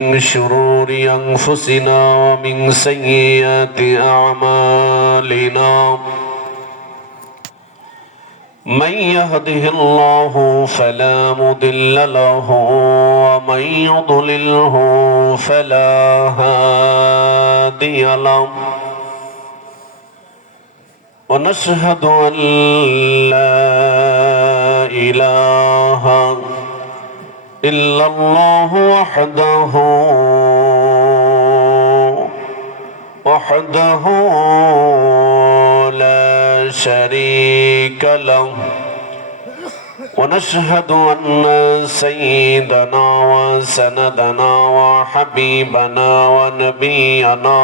من شرور أنفسنا ومن سيئات أعمالنا من يهده الله فلا مضل له ومن يضلله فلا هادي له ونشهد أن لا إله إلا الله وحده لا شريك له ونشهد أن سيدنا وسندنا وحبيبنا ونبينا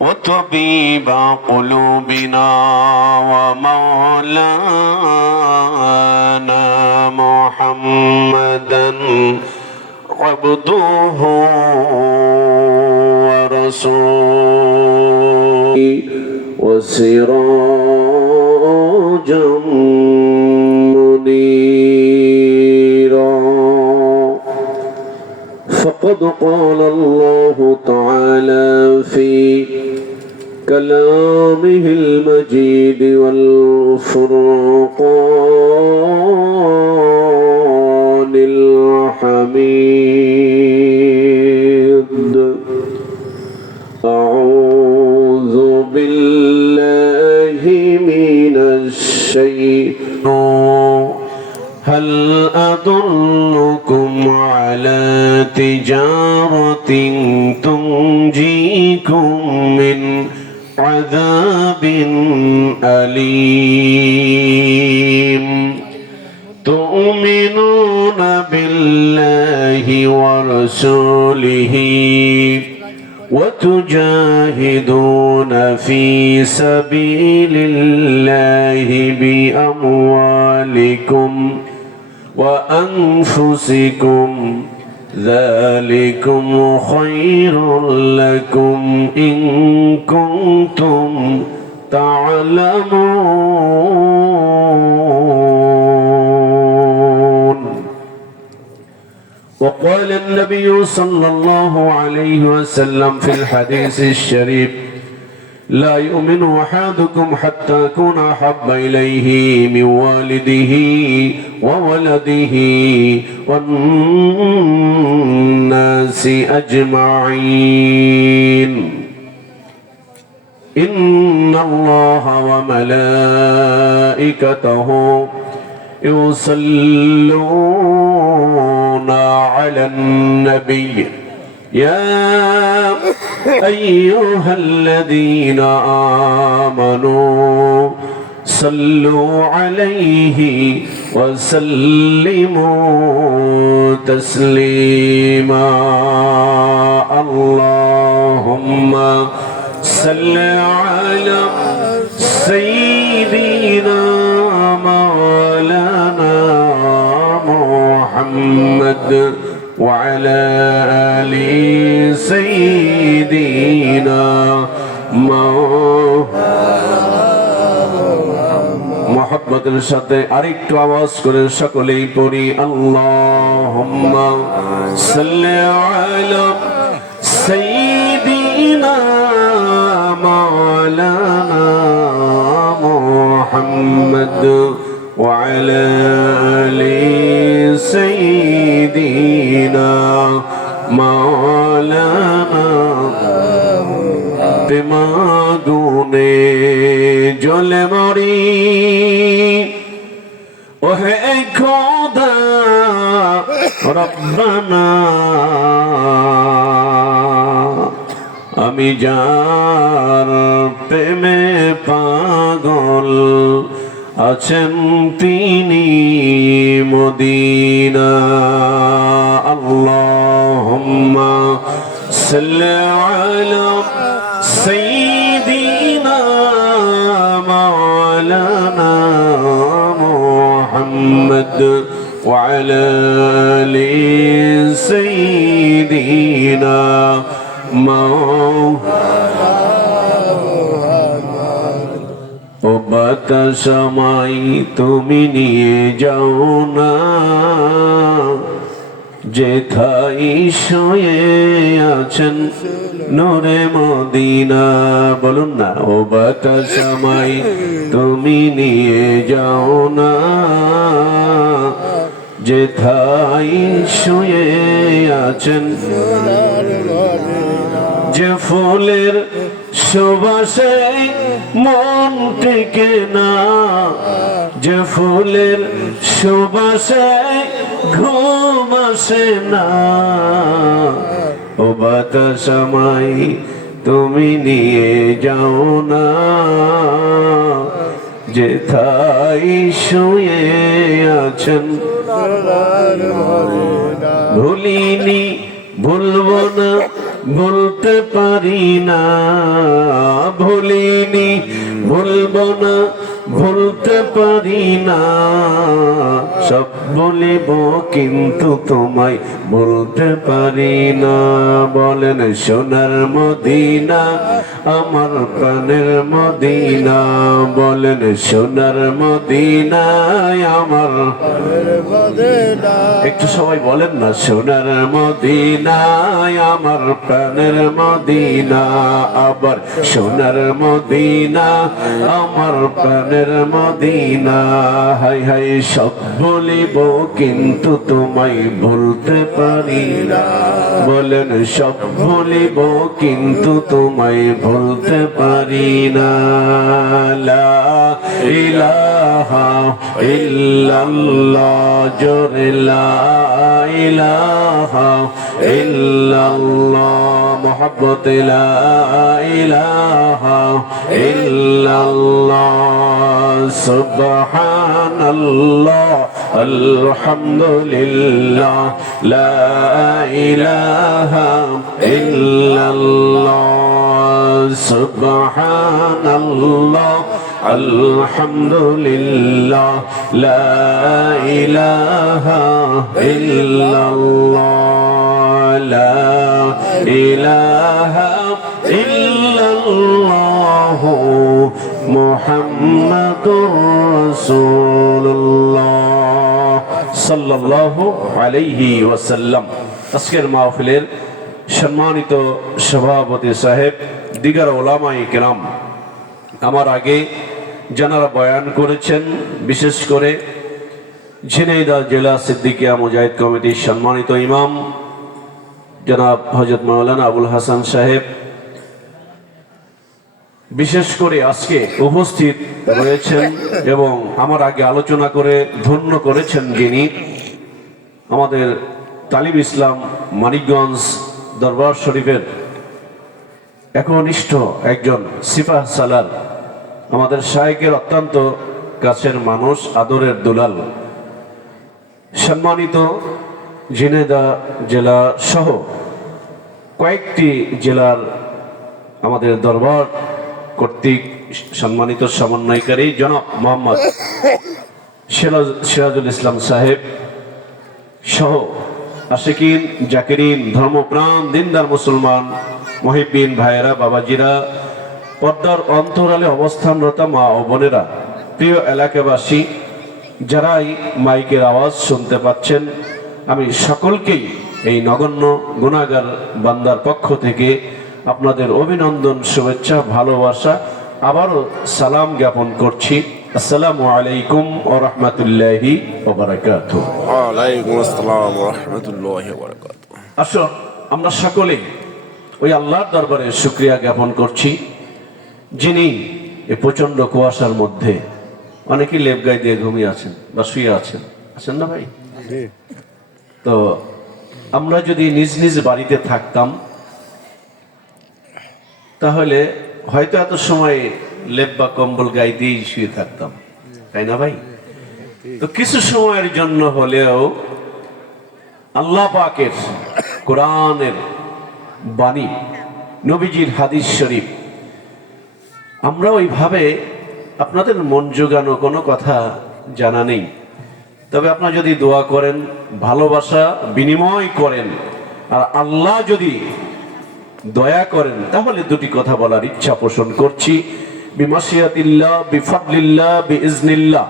وطبيب قلوبنا ومولانا محمدا عبده ورسوله وسراجا منيرا فقد قال الله تعالى في كلامه المجيد والفرقان الحميد أعوذ بالله من الشيطان هل أدلكم على تجارة تنجيكم من عذاب أليم تؤمنون بالله ورسوله وتجاهدون في سبيل الله بأموالكم وأنفسكم ذلكم خير لكم إن كنتم تعلمون. وقال النبي صلى الله عليه وسلم في الحديث الشريف لا يؤمن أحدكم حتى أكون أحب إليه من والده وولده والناس أجمعين. إن الله وملائكته يصلون على النبي يا أيها الذين آمنوا صلوا عليه وسلموا تسليما. اللهم صل على سيدنا مولانا محمد وعلى آل سيدنا محبতের সাথে আরেকটু আওয়াজ করে সকলেই পড়ি আল্লাহুম্মা সাল্লি আলা সাইয়্যিদিনা মাওলানা মুহাম্মদ وعلى آل سيدنا مولانا بمادونه جل মরি ওহে খোদা রব্বানা আমি যার প্রেমে পাগল আছেন তিনি মদিনা। আল্লাহুম্মা সাল্লি আলা সাইয়্যিদিনা মাওলানা মুহাম্মদ ওয়া আলা আলি সাইয়্যিদিনা ও বাতাসমাই তুমি নিয়ে যাও না যেথায় শুয়ে আছেন নূরে মদিনা। বলুন না, ও বাতাস আমায় তুমি নিয়ে যাও না, যেথায় শুয়ে আছেন। যে ফুলের সুবাসে মন টেকে না, যে ফুলের সুবাসে ঘুম আসে না, ও বাতাস আমায় তুমি নিয়ে যাও না, যেথায় শুয়ে আছেন। ভুলিনি ভুলবো না বলতে পারি না, ভুলিনি ভুলবো না ভুলতে পারি না, সব বলিব কিন্তু তোমায় বলতে পারি না। বলেন সোনার মদিনা আমার প্রাণের মদিনা, বলেন সোনার মদিনায় আমার। একটু সবাই বলেন না, সোনার মদিনায় আমার প্রাণের মদিনা, আবার সোনার মদিনা আমার প্রাণের মদিনা। হাই হাই সব বলিব কিন্তু তোমায় বলতে পারি না, বলেন সব বলিব কিন্তু তোমায় বলতে পারি না। লা ইলাহা ইল্লাল্লাহ, জোরে লা ইলাহা ইল্লাল্লাহ, মোহাব্বতে লা ইলাহা ইল্লাল্লাহ, সুবহানাল্লাহ আলহামদুলিল্লাহ, লা ইলাহা ইল্লাল্লাহ, সুবহানাল্লাহ আলহামদুলিল্লাহ, লা ইলাহা ইল্লাল্লাহ, লা ইলাহা ইল্লাল্লাহ মুহাম্মাদুর রাসূলুল্লাহ সাল্লাল্লাহু আলাইহি ওয়াসাল্লাম। আজকের মাহফিলের সম্মানিত সভাপতি সাহেব, দিগার ওলামায়ে কেরাম, আমার আগে যারা বয়ান করেছেন, বিশেষ করে ঝিনাইদহ জেলা সিদ্দিকিয়া মুজাহিদ কমিটির সম্মানিত ইমাম জনাব হযরত মাওলানা আবুল হাসান সাহেব, বিশেষ করে আজকে উপস্থিত রয়েছেন এবং আমার আগে আলোচনা করে ধন্য করেছেন যিনি, আমাদের তালিব ইসলাম মানিকগঞ্জ দরবার শরীফের একনিষ্ঠ একজন সিপাহ সালার, আমাদের শায়েখের অত্যন্ত কাছের মানুষ, আদরের দুলাল, সম্মানিত ঝিনাইদহ জেলা সহ কয়েকটি জেলার আমাদের দরবার কর্তৃক সম্মানিত সমন্বয়কারী জনাব মোহাম্মদ সিরাজুল ইসলাম সাহেব সহ আশিকিন জাকিরিন, ধর্মপ্রাণ দিনদার মুসলমান মুহিব্বিন ভাইয়েরা, বাবাজিরা, পর্দার অন্তরালে অবস্থানরত মা ও বোনেরা, প্রিয় এলাকাবাসী, যারাই মাইকের আওয়াজ শুনতে পাচ্ছেন, আমি সকলকেই এই নগণ্য গুনাহগার বান্দার পক্ষ থেকে আপনাদের অভিনন্দন, শুভেচ্ছা, ভালোবাসা, আবারও সালাম জ্ঞাপন করছি। আসসালামু আলাইকুম ওয়া রাহমাতুল্লাহি ওয়া বারাকাতুহু। ওয়া আলাইকুম আসসালাম ওয়া রাহমাতুল্লাহি ওয়া বারাকাতুহু। আসুন আমরা সকলেই ওই আল্লাহর দরবারে শুকরিয়া জ্ঞাপন করছি, যিনি এই প্রচন্ড কুয়াশার মধ্যে, অনেকেই লেপ গায়ে দিয়ে ঘুমিয়ে আছেন বা শুয়ে আছেন, আছেন না ভাই? তো আমরা যদি নিজ নিজ বাড়িতে থাকতাম তাহলে হয়তো এত সময় লেপ বা কম্বল গায়ে দিয়েই শুয়ে থাকতাম, তাই না ভাই? তো কিছু সময়ের জন্য হলেও আল্লাহ পাকের কোরআনের বাণী, নবীজির হাদিস শরীফ, আমরা ওইভাবে আপনাদের মন জোগানো কোনো কথা জানা নেই, তবে আপনারা যদি দোয়া করেন, ভালোবাসা বিনিময় করেন, আর আল্লাহ যদি দয়া করেন, তাহলে দুটি কথা বলার ইচ্ছা পোষণ করছি। বিমাশিয়াতিল্লাহ, বিফাদলিল্লাহ, বিইজনিল্লাহ।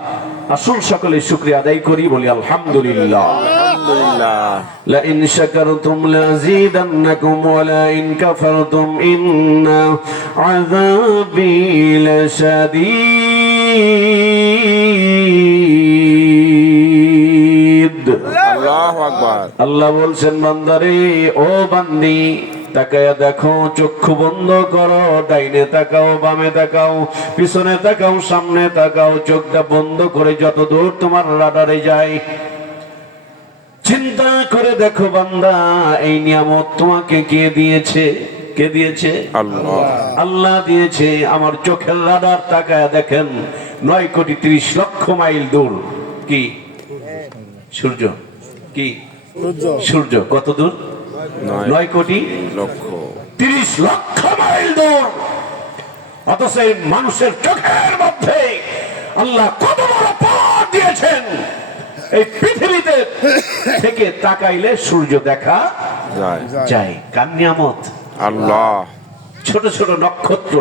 আসুন সকলে শুকরিয়া আদায় করি, বলি আলহামদুলিল্লাহ। আলহামদুলিল্লাহ। لئن شكرتم لأزيدنكم ولئن كفرتم إن عذابي لشديد আল্লাহু আকবার। আল্লাহ বলছেন বান্দারে, ও বান্দি, তাকায়া দেখো, চক্ষু বন্ধ করো, ডাইনে তাকাও, বামে তাকাও, পিছনে তাকাও, সামনে তাকাও, চোখটা বন্ধ করে যত দূর তোমার রাডারে যায় চিন্তা করে দেখো বান্দা, এই নিয়ামত তোমাকে কে দিয়েছে? কে দিয়েছে? আল্লাহ। আল্লাহ দিয়েছে। আমার চোখের রাডার তাকায়া দেখেন, 9,30,00,000 মাইল দূর। কি? সূর্য। কি? সূর্য কত দূর? 9,30,00,000 মাইল দূর। অথচ এই মানুষের চোখের মধ্যে আল্লাহ কত বড় পাওয়ার দিয়েছেন। এই পৃথিবীতে থেকে তাকাইলে সূর্য দেখা যায়। কার নিয়ামত? আল্লাহ। ছোট ছোট নক্ষত্র,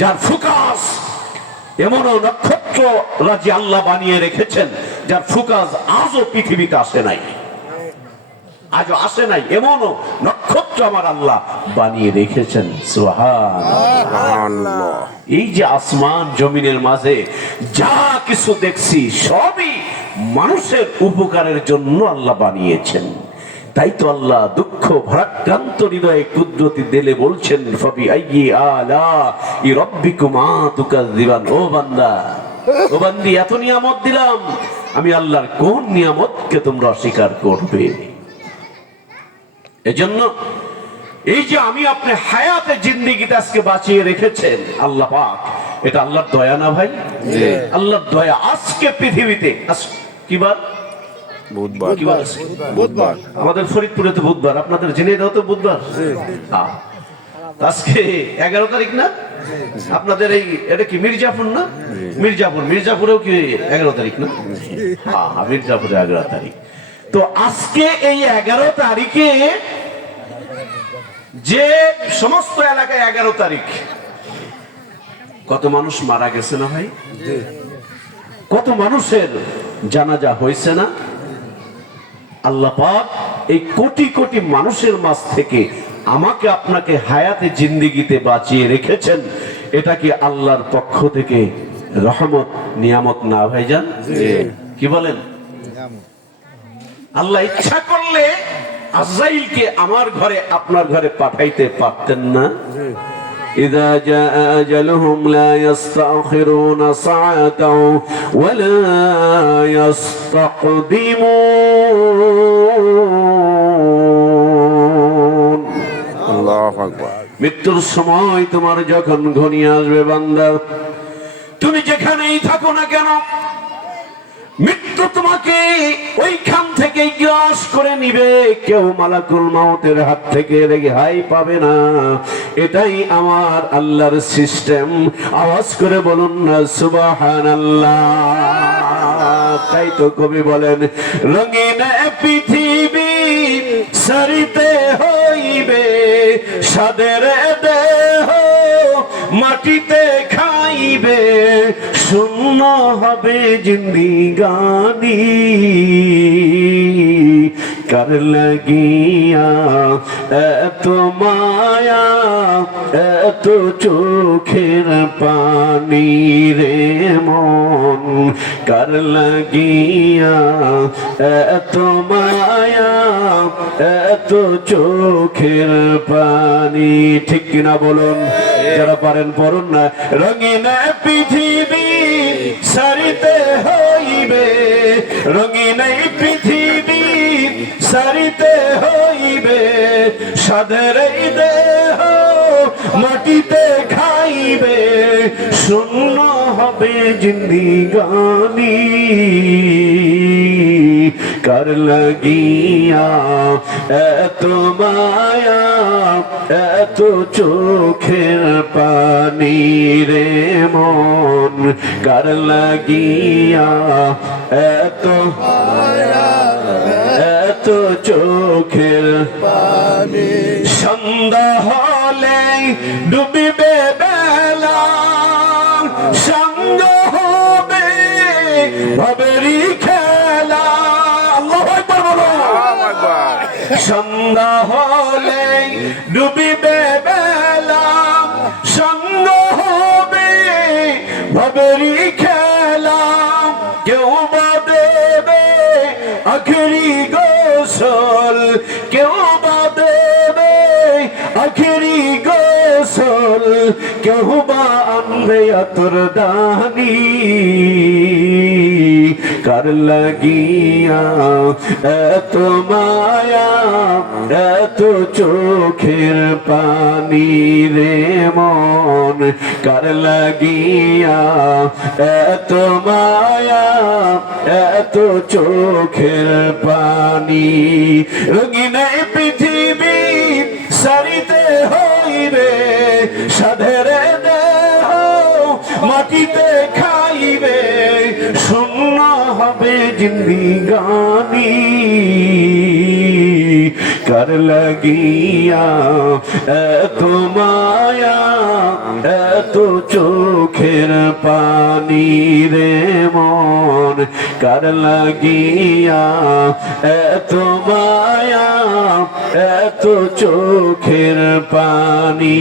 যার ফোকাস, এমনও নক্ষত্র রাজি আল্লাহ বানিয়ে রেখেছেন যার ফোকাস আজও পৃথিবীতে আসে নাই, আজও আসে নাই, এমনও নক্ষত্র আমার আল্লাহ বানিয়ে রেখেছেন। সুবহানাল্লাহ। এই যে আসমান জমিনের মাঝে যা কিছু দেখছি সবই মানুষের উপকারের জন্য আল্লাহ বানিয়েছেন। তাই তো আল্লাহ দুঃখ ভারাক্রান্ত হৃদয়ে কুদরতি দিলে বলছেন, ফাবি আইয়ি আলাই রাব্বিকুমা তুকাযযিবান। ও বান্দা, ও বান্দি, এত নিয়ামত দিলাম, আমি আল্লাহর কোন নিয়ামতকে তোমরা অস্বীকার করবে? এজন্য এই যে আমি আপনি হায়াতে জিন্দেগিতে আজকে বাঁচিয়ে রেখেছেন আল্লাহ পাক, এটা আল্লাহর দয়া না ভাই? আল্লাহর দয়া। আজকে পৃথিবীতে কি বার? বুধবার। কি বার? বুধবার। আমাদের ফরিদপুরে তো বুধবার, আপনাদের ঝিনাইদহে তো বুধবার। আজকে 11 তারিখ না? আপনাদের এই এটা কি মির্জাপুর না? মির্জাপুরেও কি 11 তারিখ না? মির্জাপুরে 11 তারিখ। তো আজকে এই 11 তারিখে যে সমস্ত এলাকায় 11 তারিখ কত মানুষ মারা গেছে না ভাই? কত মানুষের জানাজা হয়েছে না? আল্লাহ পাক এই কোটি কোটি মানুষের মাঝ থেকে আমাকে আপনাকে হায়াতে জিন্দেগিতে বাঁচিয়ে রেখেছেন। এটা কি আল্লাহর পক্ষ থেকে রহমত, নিয়ামত না ভাইজান? কি বলেন? আল্লাহ ইচ্ছা করলে আজরাইলকে আমার ঘরে আপনার ঘরে পাঠাইতে পারতেন না? ইযা জাআ আজালুহুম লা ইস্তাখিরুনা সাআতাও ওয়া লা ইস্তাকদিমুন। আল্লাহু আকবার। মৃত্যুর সময় তোমার যখন ঘনিয়ে আসবে বান্দা, তুমি যেখানেই থাকো না কেন, মৃত্যু তোমাকে ওইখান থেকে গ্রাস করে নিবে। কেউ মালাকুল মাউতের হাত থেকে রেহাই পাবে না। এটাই আমার আল্লাহর সিস্টেম। আওয়াজ করে বলুন না সুবহানাল্লাহ। তাই তো কবি বলেন, রঙিন পৃথিবী সারিতে হইবে, সাদের দেহ মাটিতে খাইবে, শূন্য হবে জিন্দিগানি, কার লাগিয়া এত মায়া এত চোখের পানি রে মন, কার লাগিয়া এত মায়া এত চোখের পানি। ঠিক কিনা বলুন? যারা পারেন পড়ুন না। রঙিন পৃথিবী সারিতে হইবে, রঙিন পৃথিবী সারিতে হইবে, সাদের দেহ মাটিতে খাইবে, শূন্য হবে জিন্দিগানি, কার লাগিয়া এত মায়া এত চোখের পানি রে মন, কার লাগিয়া এত মায়া এত চোখের পানি। সন্ধ্যা হলে ডুবিবে বেলা, সঙ্গ হবে ভবেরি খেলা। আল্লাহু আকবার। সন্ধ্যা হলে ডুবিবে বেলা, সঙ্গ হবে ভবেরি খেলা, কেউ বা দেবে আখেরি গোসল, কেউ বা দেবে আখেরি গোসল, কেউ বা আনবে আতর দানি। কার লাগিয়া এত মায়া এত চোখের পানি রে মন, কার লাগিয়া এত মায়া এত চোখের পানি। রঙিন পৃথিবী সারিতে হইবে, সাধের দেহ মাটিতে খাইবে, শূন্য হবে জিন্দিগানি। কার লাগিয়া এত মায়া এত চোখের পানি রে মন, কার লাগিয়া এত মায়া এত চোখের পানি।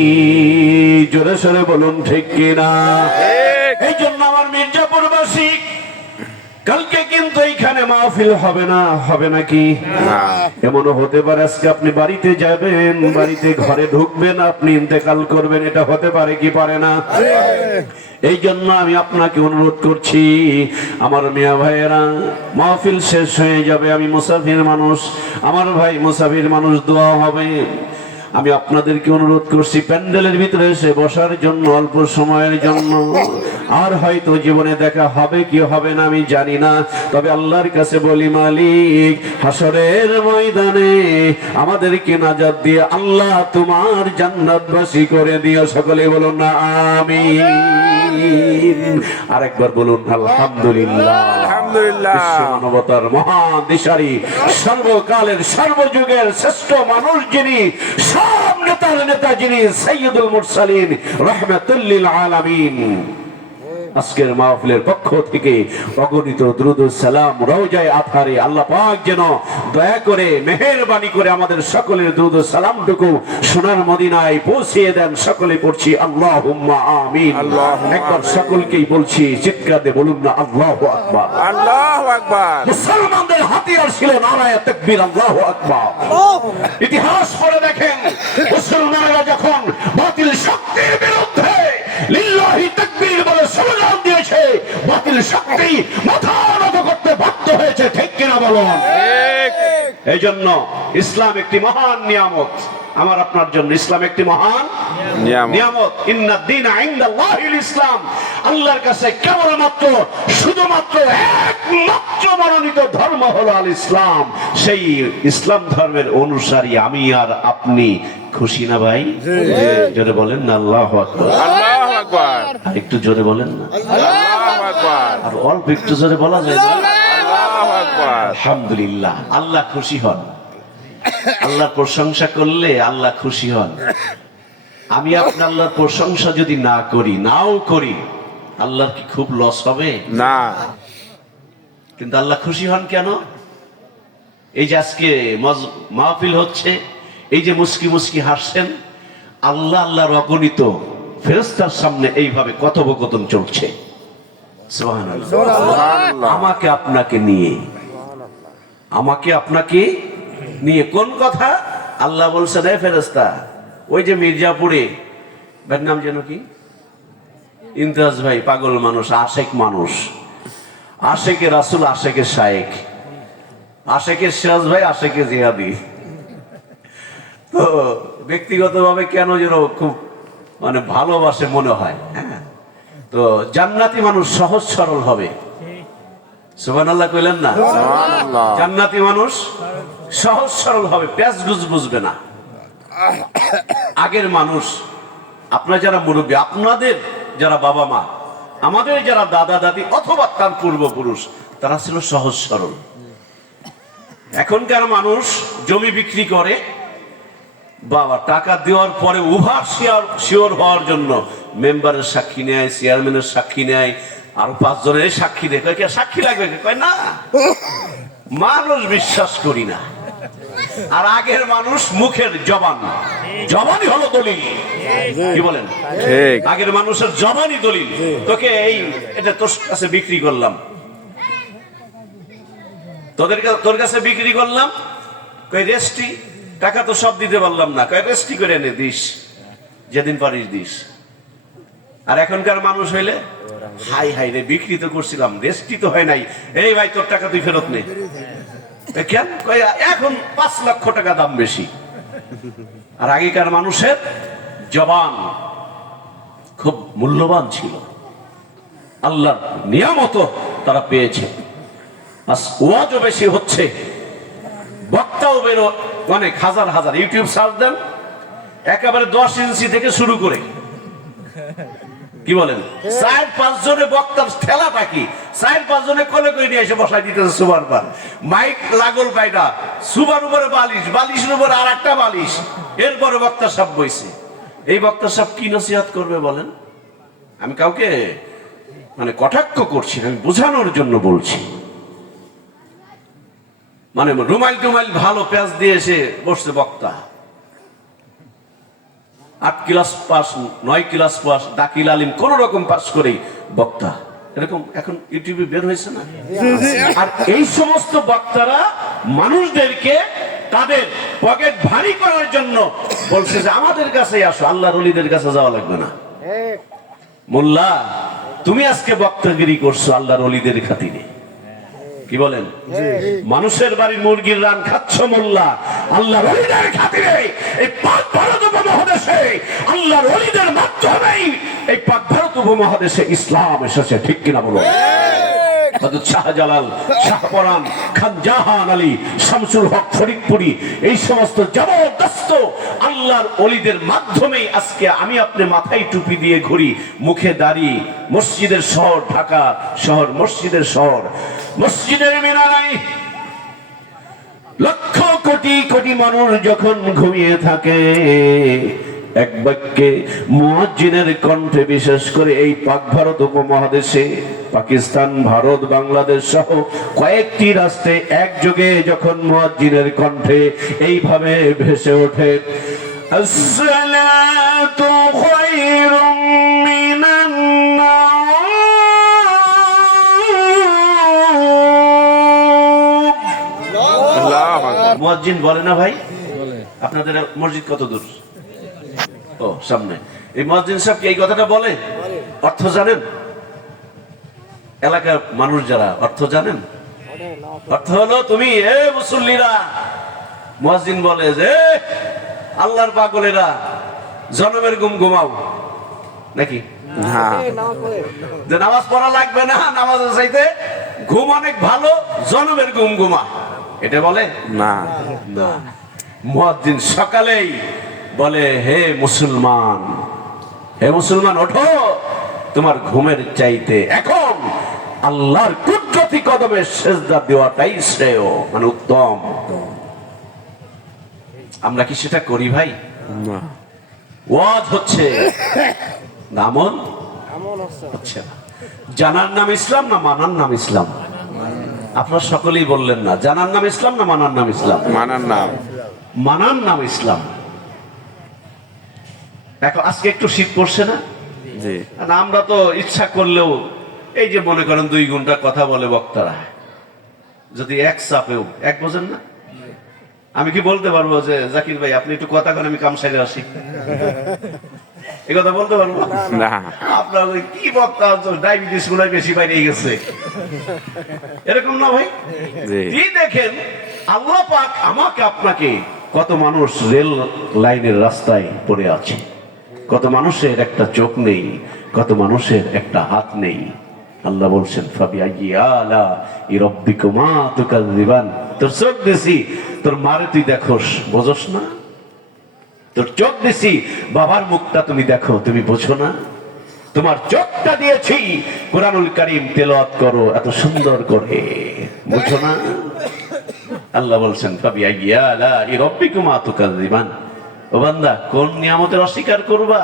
জোরে সরে বলুন ঠিক কিনা? এই জন্য আমার মির্জাপুরবাসী, কালকে কিন্তু এইখানে মাহফিল হবে না, হবে নাকি? এমনও হতে পারে আজকে আপনি বাড়িতে যাবেন, বাড়িতে ঘরে ঢুকবেন, আপনি ইন্তেকাল করবেন, এটা হতে পারে কি পারে না? এই জন্য আমি আপনাকে অনুরোধ করছি, আমার মিয়া ভাইয়েরা, মাহফিল শেষ হয়ে যাবে, আমি মুসাফির মানুষ, আমার ভাই মুসাফির মানুষ, দোয়া হবে। আমি আপনাদেরকে অনুরোধ করছি প্যান্ডেলের ভিতরে এসে বসার জন্য অল্প সময়ের জন্য। আর হয়তো জীবনে দেখা হবে কি হবে না আমি জানি না, তবে আল্লাহর কাছে বলি, মালিক হাসরের ময়দানে আমাদেরকে নাজাত দিয়ে আল্লাহ তোমার জান্নাতবাসী করে দিও। সকলে বলুন না আমিন। আরেকবার বলুন আলহামদুলিল্লাহ। আলহামদুলিল্লাহ। বিশ্ব মানবতার মহান দিশারি, সর্বকালের সর্বযুগের শ্রেষ্ঠ মানুষ যিনি, সব নেতার নেতা যিনি, সাইয়্যিদুল মুরসালিন রাহমাতুল লিল আলামিন, আজকের মাহফিলের পক্ষ থেকে অগণিত দ্রুদ সালাম রওজায়ে আতহারে আল্লাহ পাক যেন দয়া করে মেহেরবানি করে আমাদের সকলের দ্রুদ সালামটুকু সোনার মদিনায় পৌঁছিয়ে দেন। সকলে পড়ছি আল্লাহুম্মা আমিন। একবার সকলকেই বলছি, চিৎকার দিয়ে বলুন না আল্লাহু আকবার। আল্লাহু আকবার। মুসলমানদের হাতিয়ার ছিল নারায়ে তাকবীর, আল্লাহু আকবার। ইতিহাস পড়ে দেখেন, মুসলমানরা যখন বাতিল শক্তির বিরুদ্ধে লিল্লাহি তাকবীর বলে স্লোগান দিয়েছে, বাতিল শক্তি মাথা নত করতে বাধ্য হয়েছে। ঠিক কিনা বলুন? এই জন্য ইসলাম একটি মহান নিয়ামত, আমার আপনার জন্য ইসলাম একটি মহান নিয়ামত। ইন্নাদ দীনা ইনদাল্লাহিল ইসলাম, আল্লাহর কাছে কেবলমাত্র শুধুমাত্র একমাত্র মনোনীত ধর্ম হলো আল ইসলাম। সেই ইসলাম ধর্মের অনুসারী আমি আর আপনি। খুশি না ভাই? জোরে বলেন না আল্লাহু আকবার। আল্লাহু আকবার। আর একটু জোরে বলেন না আল্লাহু আকবার। আর অল্প একটু জোরে বলা যায় না? আল্লাহু আকবার। আলহামদুলিল্লাহ। আল্লাহ খুশি হন, আল্লাহর প্রশংসা করলে আল্লাহ খুশি হন। আমি আপনি আল্লাহর প্রশংসা যদি না করি, নাও করি, আল্লাহর কি খুব লস হবে? না। কিন্তু আল্লাহ খুশি হন কেন? এই যে আজকে মাহফিল হচ্ছে, এই যে মুস্কি মুস্কি হাসছেন, আল্লাহ আল্লাহর অগণিত ফেরেশতার সামনে এইভাবে কথোপকথন চলছে। সুবহানাল্লাহ। সুবহানাল্লাহ। আমাকে আপনাকে নিয়ে, আমাকে আপনাকে নিয়ে কোন কথা? আল্লাহ বলছেন, এই ফেরেশতা, ওই যে মির্জাপুরে, ভাইয়ের নাম যেন কি, ইমতিয়াজ ভাই, পাগল মানুষ, আশেক মানুষ, আশেকে রাসূল, আশেকে শায়েখ, আশেকে সিরাজ ভাই, আশেকে জিহাদি। তো ব্যক্তিগতভাবে কেন যেন খুব মানে ভালোবাসে মনে হয়। হ্যাঁ, তো জান্নাতি মানুষ সহজ সরল হবে। সুবহানাল্লাহ কইলেন না? সুবহানাল্লাহ। জান্নাতি মানুষ সহজ সরল হবে, প্যাঁচ গুজ বুঝবে না। আগের মানুষ, আপনার যারা মুরব্বী, আপনাদের যারা বাবা মা, আমাদের যারা দাদা দাদি অথবা তার পূর্বপুরুষ, তারা ছিল সহজ সরল। এখনকার মানুষ জমি বিক্রি করে, বাবা টাকা দেওয়ার পরে উভা শিওর হওয়ার জন্য মেম্বারের সাক্ষী নেয়, চেয়ারম্যানের সাক্ষী নেয়, আর 5 জনের সাক্ষী দেয়। সাক্ষী লাগবে? কয় না, মানুষ বিশ্বাস করি না। আর আগের মানুষ মুখের জবান, জবানই হলো দলিল। কি বলেন? ঠিক। আগের মানুষের জবানই দলিল। তোকে এই এটা তোর কাছে বিক্রি করলাম, তোর কাছে বিক্রি করলাম, কই রেস্টি, টাকা তো সব দিতে পারলাম না, কই রেস্টি করে এনে দিস, যেদিন পারিস দিস। আর এখনকার মানুষ হইলে হাই হাই রে, বিক্রি তো করছিলাম, রেস্টি তো হয় নাই, এই ভাই তোর টাকা তুই ফেরত নে। কেন? কই এখন 5 লক্ষ টাকা দাম বেশি। আর আগেকার মানুষের জবান খুব মূল্যবান ছিল, আল্লাহর নিয়ামত তারা পেয়েছে। ওয়াজও বেশি হচ্ছে, বক্তাও বেরো অনেক, হাজার হাজার। ইউটিউব সার্চ দেন, একেবারে 10 ইঞ্চি থেকে শুরু করে, কি বলেন, 4-5 জনে বক্তার ঠেলাটা কি, 4-5 জনে কোলে করে নিয়ে এসে বসাই দিতেছে সুবার পর, মাইক লাগল পাইটা, সুবার উপরে বালিশ, বালিশের উপরে আর একটা বালিশ, এরপরে বক্তা সাহেব বইছে। এই বক্তা সাহেব কি নসিহত করবে বলেন? আমি কাউকে মানে কটাক্ষ করছি, আমি বোঝানোর জন্য বলছি। মানে রুমাইল টুমাইল ভালো পেঁয়াজ দিয়ে এসে বসছে বক্তা, 8 ক্লাস পাস, 9 ক্লাস পাস, দাখিল আলিম কোন রকম পাস করে বক্তা, এরকম এখন ইউটিউবে বের হয়েছে না? আর এই সমস্ত বক্তারা মানুষদেরকে তাদের পকেট ভারী করার জন্য বলছে যে আমাদের কাছে আসো, আল্লাহর ওলিদের কাছে যাওয়া লাগবে না। মোল্লা, তুমি আজকে বক্তাগিরি করছো আল্লাহর ওলিদের খাতিরে, কি বলেন? মানুষের বাড়ির মুরগির রান খাচ্ছ মোল্লা, আল্লাহর ওলিদের খাতিরে। এই পাক ভারত উপমহাদেশে আল্লাহর ওলিদের মাধ্যমেই এই পাক ভারত উপমহাদেশে ইসলাম এসেছে, ঠিক কিনা বলো? হযরত শাহজালাল, শাহপরান, খান জাহান আলী, শামসুল হক ফরিদপুরি, এই সমস্ত জবরদস্ত আল্লাহর ওলিদের মাধ্যমেই আজকে আমি আপনি মাথায় টুপি দিয়ে ঘুরি, মুখে দাড়ি, মসজিদের শহর ঢাকা শহর, মসজিদের শহর, মসজিদের মিনারায় লক্ষ কোটি কোটি মানুষ যখন ঘুমিয়ে থাকে, এক বাক্যে মুয়াজ্জিনের কণ্ঠে, বিশেষ করে এই পাক ভারত উপমহাদেশে পাকিস্তান, ভারত, বাংলাদেশ সহ কয়েকটি রাষ্ট্রে একযোগে যখন মুয়াজ্জিনের কণ্ঠে এইভাবে ভেসে ওঠে, আসসালাতু খায়রুম মিনান নাওম। মুয়াজ্জিন বলে না ভাই? আপনাদের মসজিদ কত দূর? ও সামনে। এই মুয়াজ্জিন সাহেব কি এই কথাটা বলে? অর্থ জানেন? এলাকার মানুষ যারা, অর্থ জানেন? অর্থ হলো তুমি এ মুসল্লিরা, মুয়াজ্জিন বলে যে আল্লাহর পাগলেরা জনমের ঘুম ঘুমাও, নাকি? যে নামাজ পড়া লাগবে না, নামাজের চাইতে ঘুম অনেক ভালো, জনমের ঘুম ঘুমা, এটা বলে না। না। মুয়াজ্জিন সকালেই বলে, হে মুসলমান, হে মুসলমান, ওঠো, তোমার ঘুমের চাইতে এখন আল্লাহর কুদরতি কদমে সেজদা দেওয়াটাই শ্রেয়, মানে উত্তম। আমরা কি সেটা করি ভাই? না। ওয়াজ হচ্ছে, আমল হচ্ছে না। জানার নাম ইসলাম না মানার নাম ইসলাম? আপনারা সকলেই বললেন না, জানার নাম ইসলাম না মানার নাম ইসলাম? মানার নাম। মানার নাম ইসলাম। এখন আজকে একটু শীত পড়ছে না? জি। আমরা তো ইচ্ছা করলেও এই যে মনে করেন 2 ঘন্টা কথা বলে বক্তারা, যদি এক চাপেও, এক বোঝেন না, আমি কি বলতে পারবো যে জাকির ভাই আপনি একটু কথা কন, আমি কাম সাইরে আসি? এই কথা বলতে পারবো না। আপনার কি বক্তা, ডায়াবেটিস গুলাই বেশি বাইরে গেছে, এরকম না ভাই? কি দেখেন আল্লাহ পাক আমাকে আপনাকে, কত মানুষ রেল লাইনের রাস্তায় পড়ে আছে, কত মানুষের একটা চোখ নেই, কত মানুষের একটা হাত নেই। আল্লাহ বলছেন ফাবিআইয়ি আলা'i রাব্বিকুমা তুকাযযিবান। তোর চোখ দিছি, তোর মারে তুই দেখোস, বোঝস না? তোর চোখ দিছি, বাবার মুখটা তুমি দেখো, তুমি বোঝো না? তোমার চোখটা দিয়েছি, কুরআনুল কারীম তেলাওয়াত করো এত সুন্দর করে, বুঝো না? আল্লাহ বলছেন ফাবিআইয়ি আলা'i রাব্বিকুমা তুকাযযিবান। ও বান্দা, কোন নিয়ামতের অস্বীকার করবা?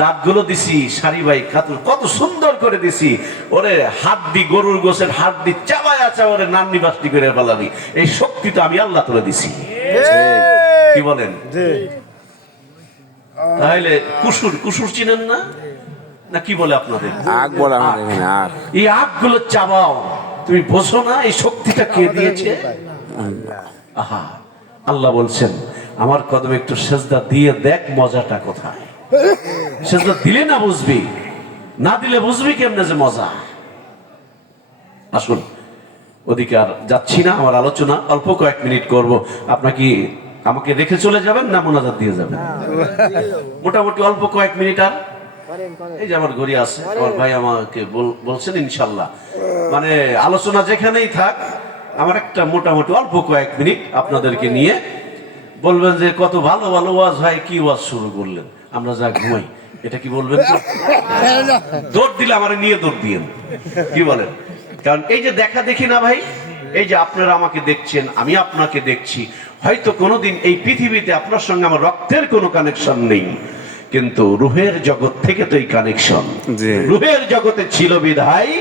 দাঁতগুলো দিছি সারি ভাই খাতুন, কত সুন্দর করে দিছি, ওরে হাড্ডি, গরুর গোশের হাড্ডি চাবায়া চাবারে নান্নি বাস্তি করে ফেলাবি, এই শক্তি তো আমি আল্লাহ তোরে দিছি। কি বলেন? তাহলে কুসুর কুসুর চিনেন না, না কি বলে আপনাদের? আগ বলে আমাদের এখানে আগ। এই আগগুলো চাবাও, তুমি বোঝো না এই শক্তিটা কে দিয়েছে? আহা, আল্লাহ বলছেন আমার কদমে একটু সেজদা দিয়ে দেখ মজাটা কোথায়। সেজদা দিলে না বুঝবি, না দিলে বুঝবি কেমনে যে মজা। আসুন, ওদিকে আর যাচ্ছি না, আমার আলোচনা অল্প কয়েক মিনিট করব। আপনার কি আমাকে রেখে চলে যাবেন না মোনাজাত দিয়ে যাবেন? মোটামুটি অল্প কয়েক মিনিট। আর এই যে আমার ঘড়ি আছে, আমার ভাই আমাকে বলছেন ইনশাল্লাহ মানে আলোচনা যেখানেই থাক আমার একটা মোটামুটি অল্প কয়েক মিনিট আপনাদেরকে নিয়ে বলবেন যে কত ভালো ভালো ওয়াজ ভাই, কি ওয়াজ শুরু করলেন, আমরা যা ঘুমাই। এটা কি বলবেন তো? দৌড় দিলে আমার নিয়ে দৌড় দিয়েন, কি বলেন? কারণ এই যে দেখা দেখি না ভাই, এই যে আপনারা আমাকে দেখছেন, আমি আপনাকে দেখছি, হয়তো কোনোদিন এই পৃথিবীতে আপনার সঙ্গে আমার রক্তের কোনো কানেকশন নেই, কিন্তু রুহের জগৎ থেকে তো এই কানেকশন রুহের জগতে ছিল বিধায়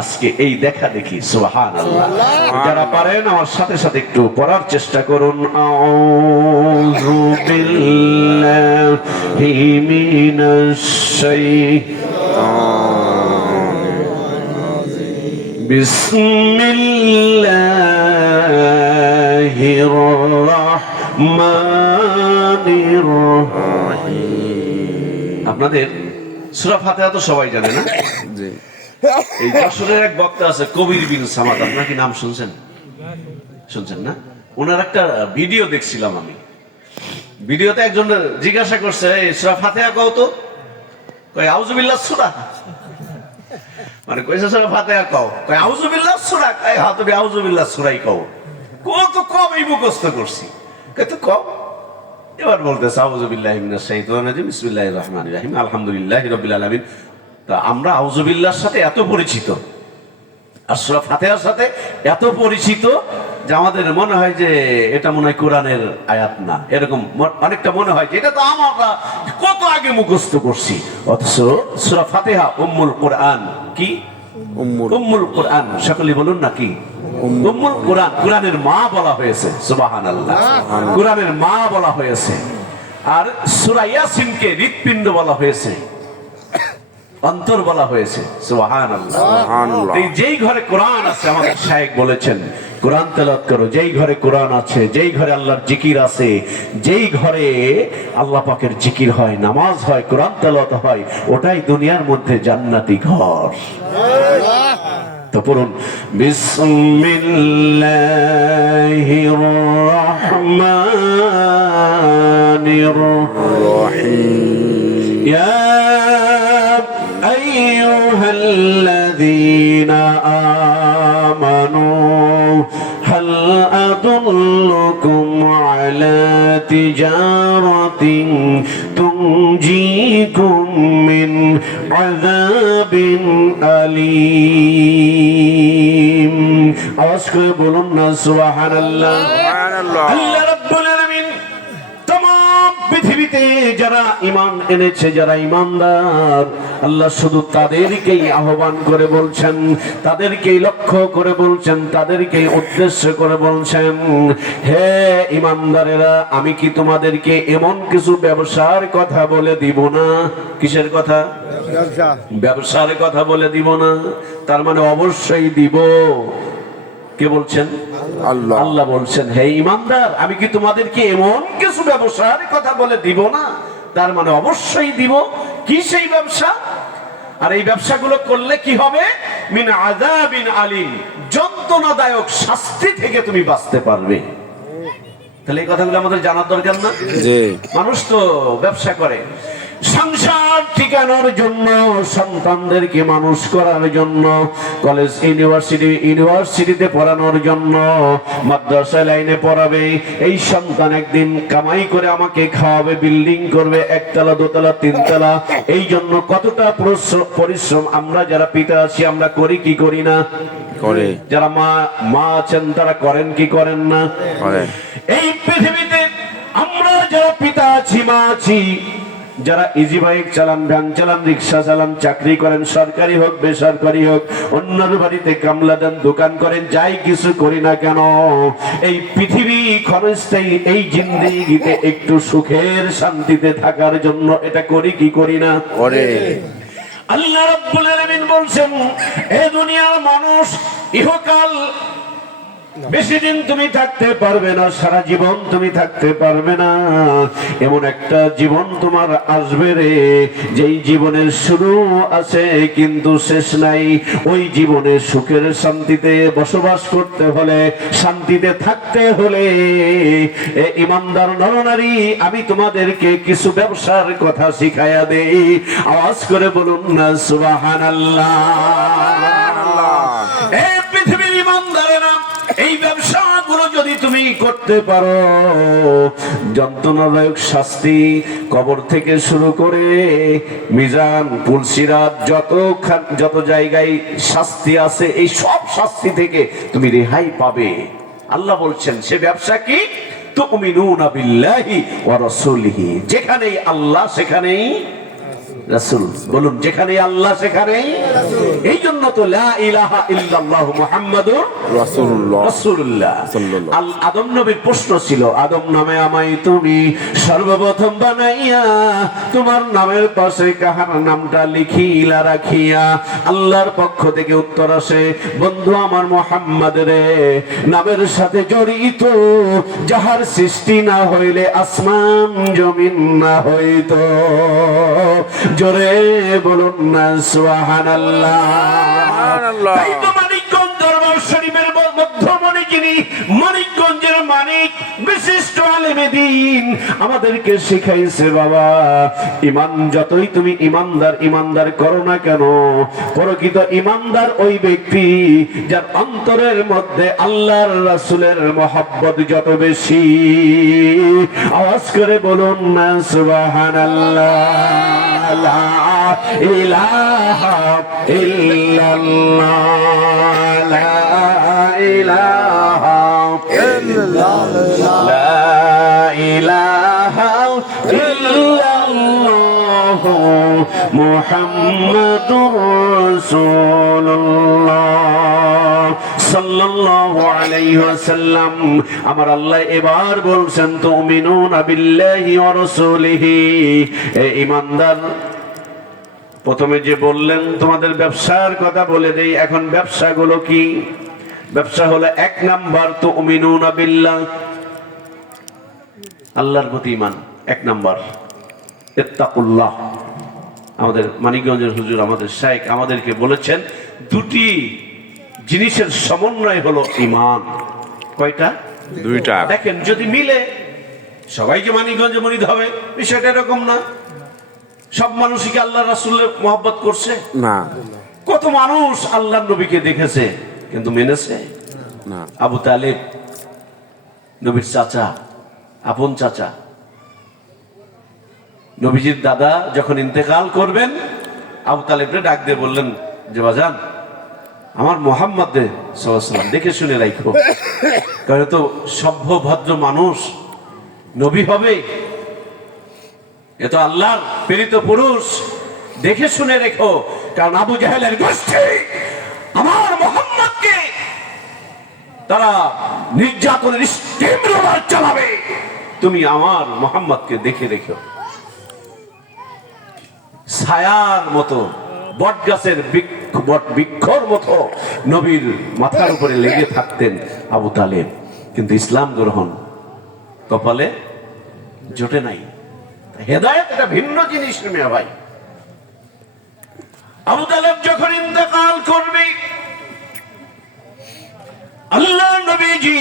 আজকে এই দেখা দেখি। সুবহানাল্লাহ। যারা পারেন আমার সাথে সাথে একটু পড়ার চেষ্টা করুন। আউযু বিল্লাহি মিনাশ শাইতানির বিসমিল্লাহির রাহমানির রাহিম। আপনাদের সূরা ফাতিহা তো সবাই জানে না? জি। এই যশোরের এক বক্তা আছে কবির বিন সামাদ, আপনারা কি নাম শুনছেন? শুনছেন না? ওনার একটা ভিডিও দেখছিলাম আমি। ভিডিওতে একজন জিজ্ঞাসা করছে এই সূরা ফাতিহা কও তো, কয় আউযু বিল্লাহ সূরা, মানে কইছে সূরা ফাতিহা কও, কয় আউযু বিল্লাহ সূরা, কয় হ্যাঁ তুমি আউযু বিল্লাহ সূরাই কও। কত কম এই মুখস্থ করছি, কয় তো কও। এবার বলতেছে আউযু বিল্লাহি মিনাশ শাইতানির রাজিম বিসমিল্লাহির রহমানির রহিম আলহামদুলিল্লাহি রাব্বিল আলামিন। তা আমরা আউযু বিল্লাহর সাথে এত পরিচিত আর সূরা ফাতিহার সাথে এত পরিচিত যে আমাদের মনে হয় যে এটা মনে হয় কোরআনের আয়াত না, এরকম অনেকটা মনে হয় যে এটা তো আমরা কত আগে মুখস্থ করছি। অথচ সূরা ফাতিহা উম্মুল কোরআন। কি উম্মুল কোরআন? সকলে বলুন না কি উম্মুল কোরআন? কোরআনের মা বলা হয়েছে। সুবহানাল্লাহ। কোরআনের মা বলা হয়েছে। আর সূরা ইয়াসিনকে হৃৎপিণ্ড বলা হয়েছে, অন্তর বলা হয়েছে। সুবহানাল্লাহ। এই যেই ঘরে কোরআন আছে, আমাদের শায়েখ বলেছেন কোরআন তেলাওয়াত করো। যেই ঘরে কোরআন আছে, যেই ঘরে আল্লাহর জিকির আছে, যেই ঘরে আল্লাহ পাকের জিকির হয়, নামাজ হয়, কোরআন তেলাওয়াত হয়, ওটাই দুনিয়ার মধ্যে জান্নাতি ঘর। তো পড়ুন বিসমিল্লাহির রাহমানির রহিম। ইয়া আইয়ুহাল্লাযীনা আমানু হাল আদুল্লুকুম আলা তিজারাতিন তুনজিকুম মিন আযাবিন আলীম। আওয়াজ করে বলুন না সুবহানাল্লাহ। আল্লাহ রাব্বুল আলামিন তমাম পৃথিবীতে যারা ঈমান এনেছে, যারা ঈমানদার, আল্লাহ শুধু তাদেরকেই আহ্বান করে বলছেন, তাদেরকেই লক্ষ্য করে বলছেন, তাদেরকেই উদ্দেশ্য করে বলছেন, হে ঈমানদারেরা, আমি কি তোমাদেরকে এমন কিছু ব্যবসার কথা বলে দিব না? কিসের কথা? ব্যবসার কথা বলে দিব না? তার মানে অবশ্যই দিব। কে বলছেন? আল্লাহ। আল্লাহ বলছেন হে ঈমানদার, আমি কি তোমাদেরকে এমন কিছু ব্যবসার কথা বলে দিব না? তার মানে অবশ্যই দিব। কি সেই ব্যবসা? আর এই ব্যবসাগুলো করলে কি হবে? মিন আযাবিন আলীম, যন্ত্রণাদায়ক শাস্তি থেকে তুমি বাঁচতে পারবে। তাহলে এই কথাগুলো আমাদের জানার দরকার না? জি। মানুষ তো ব্যবসা করে সংসার ঠিকানোর জন্য, সন্তানদেরকে মানুষ করার জন্য, কলেজ ইউনিভার্সিটিতে পড়ানোর জন্য, মাদ্রাসা লাইনে পড়াবে। এই সন্তান একদিন কামাই করে আমাকে খাওয়াবে, বিল্ডিং করবে, একতলা, দোতলা, তিনতলা। এই জন্য কতটা পরিশ্রম আমরা যারা পিতা আছি আমরা করি কি করি না? করে। যারা মা আছেন তারা করেন কি করেন না? এই পৃথিবীতে আমরা যারা পিতা আছি, মা আছি, যারা ইজি বাইক চালান, ভ্যান চালান, রিক্সা চালান, চাকরি করেন, সরকারি হোক বেসরকারি হোক, অন্যের বাড়িতে কামলা দেন, দোকান করেন, যাই কিছু করি না কেন, এই পৃথিবী ক্ষণস্থায়ী এই জিন্দেগিতে একটু সুখের শান্তিতে থাকার জন্য এটা করি কি করি না? করে। আল্লাহ রাব্বুল আলামিন বলছেন, এ দুনিয়ার মানুষ ইহকাল বেশি দিন তুমি থাকতে পারবে না, সারা জীবন তুমি থাকতে পারবে না। এমন একটা জীবন তোমার আসবে রে, যেই জীবনের শুরু আছে কিন্তু শেষ নাই। ওই জীবনে সুখের শান্তিতে বসবাস করতে হলে, শান্তিতে থাকতে হলে, এ ইমানদার নরনারী, আমি তোমাদেরকে কিছু ব্যবসার কথা শিখাইয়া দেই। আওয়াজ করে বলুন না সুবহানাল্লাহ। এই পৃথিবীর ইমানদারেরা, এই ব্যবসাগুলো যদি তুমি করতে পারো, যন্ত্রণাদায়ক শাস্তি কবর থেকে শুরু করে মিজান, পুলসিরাত, যত জায়গায় শাস্তি আছে, এই সব শাস্তি থেকে তুমি রেহাই পাবে। আল্লাহ বলছেন সে ব্যবসা কি? তুমিনুনা বিল্লাহি ওয়া রাসূলিহি, যেখানেই আল্লাহ সেখানেই রাসূল। বলুন, যেখানে আল্লাহ সেখানেই। এই জন্য তো লা ইলাহা ইল্লাল্লাহ মুহাম্মাদুর রাসূলুল্লাহ। আদম নবীর প্রশ্ন ছিল, আদম নামে আমায় তুমি সর্বপ্রথম বানাইয়া তোমার নামের পাশে কাহার নামটা লিখিলা রাখিয়া? আল্লাহর পক্ষ থেকে উত্তর আসে, বন্ধু আমার মুহাম্মদ রে, নামের সাথে জড়িত যাহার সৃষ্টি না হইলে আসমান জমিন না হইত। জোরে বলুন না সুবহানাল্লাহ। তাই তো মানিকগঞ্জ দরবার শরীফের মধ্যমণি যিনি, মানিকগঞ্জের মানিক, বিশিষ্ট আলেমে দ্বীন, আমাদেরকে শিখাইছে, বাবা ঈমান যতই তুমি ইমানদার করো না কেন, প্রকৃত ইমানদার ওই ব্যক্তি যার অন্তরের মধ্যে আল্লাহর রাসূলের মহব্বত যত বেশি। আওয়াজ করে বলুন না সুবহানাল্লাহ। লা ইলাহা ইল্লাল্লাহ, লা ইলাহা ইল্লাল্লাহ, লা ইলাহা ইল্লাল্লাহ, মুহাম্মাদুর রাসূলুল্লাহ সাল্লাল্লাহু আলাইহি ওয়াসাল্লাম। আমার আল্লাহ এবার বলছেন, তুমিনুনা বিল্লাহি ওয়া রাসূলিহি, এ ঈমানদার। প্রথমে যে বললেন তোমাদের ব্যবসার কথা বলে দেই। এখন ব্যবসাগুলো কি? ব্যবসা হলো এক নাম্বার তুমিনুনা বিল্লাহ, আল্লাহর প্রতি ঈমান এক নাম্বার। ইত্তাকুল্লাহ, আমাদের মানিকগঞ্জের হুজুর, আমাদের শাইখ আমাদেরকে বলেছেন, দুটি জিনিসের সমন্বয় হলো ঈমান। কয়টা? দুইটা। দেখেন, যদি মিলে সবাইকে মানিকগঞ্জে মরিদ হবে, বিষয়টা এরকম না। সব মানুষই কি আল্লাহ রাসূলের মহব্বত করছে? না। কত মানুষ আল্লাহর নবীকে দেখেছে কিন্তু মেনেছে না। আবু তালেব, নবীর চাচা, আপন চাচা, নবীজির দাদা যখন ইন্তেকাল করবেন, আবু তালেবরে ডাক দিয়ে বললেন যে বাজান, আমার মুহাম্মদ সাল্লাল্লাহু আলাইহি ওয়াসাল্লাম দেখে শুনে রাখো, কারণ তো সভ্য ভদ্র মানুষ, নবী হবে, এ তো আল্লাহর প্রেরিত পুরুষ, দেখে শুনে রেখো, কারণ আবু জাহেলের গোষ্ঠী আমার মুহাম্মদকে তারা নির্যাতনের স্টিম রোলার চালাবে, তুমি আমার মুহাম্মদকে দেখে রেখো। ছায়ার মতো, বট গাছের বৃক্ষর মতো নবীর মাথার উপরে লেগে থাকতেন আবু তালেব, কিন্তু ইসলাম গ্রহণ কপালে জোটে নাই। হেদায়েত এটা ভিন্ন জিনিস মিয়া ভাই। আবু তালেব যখন ইন্তেকাল করবে, আল্লাহ নবীজি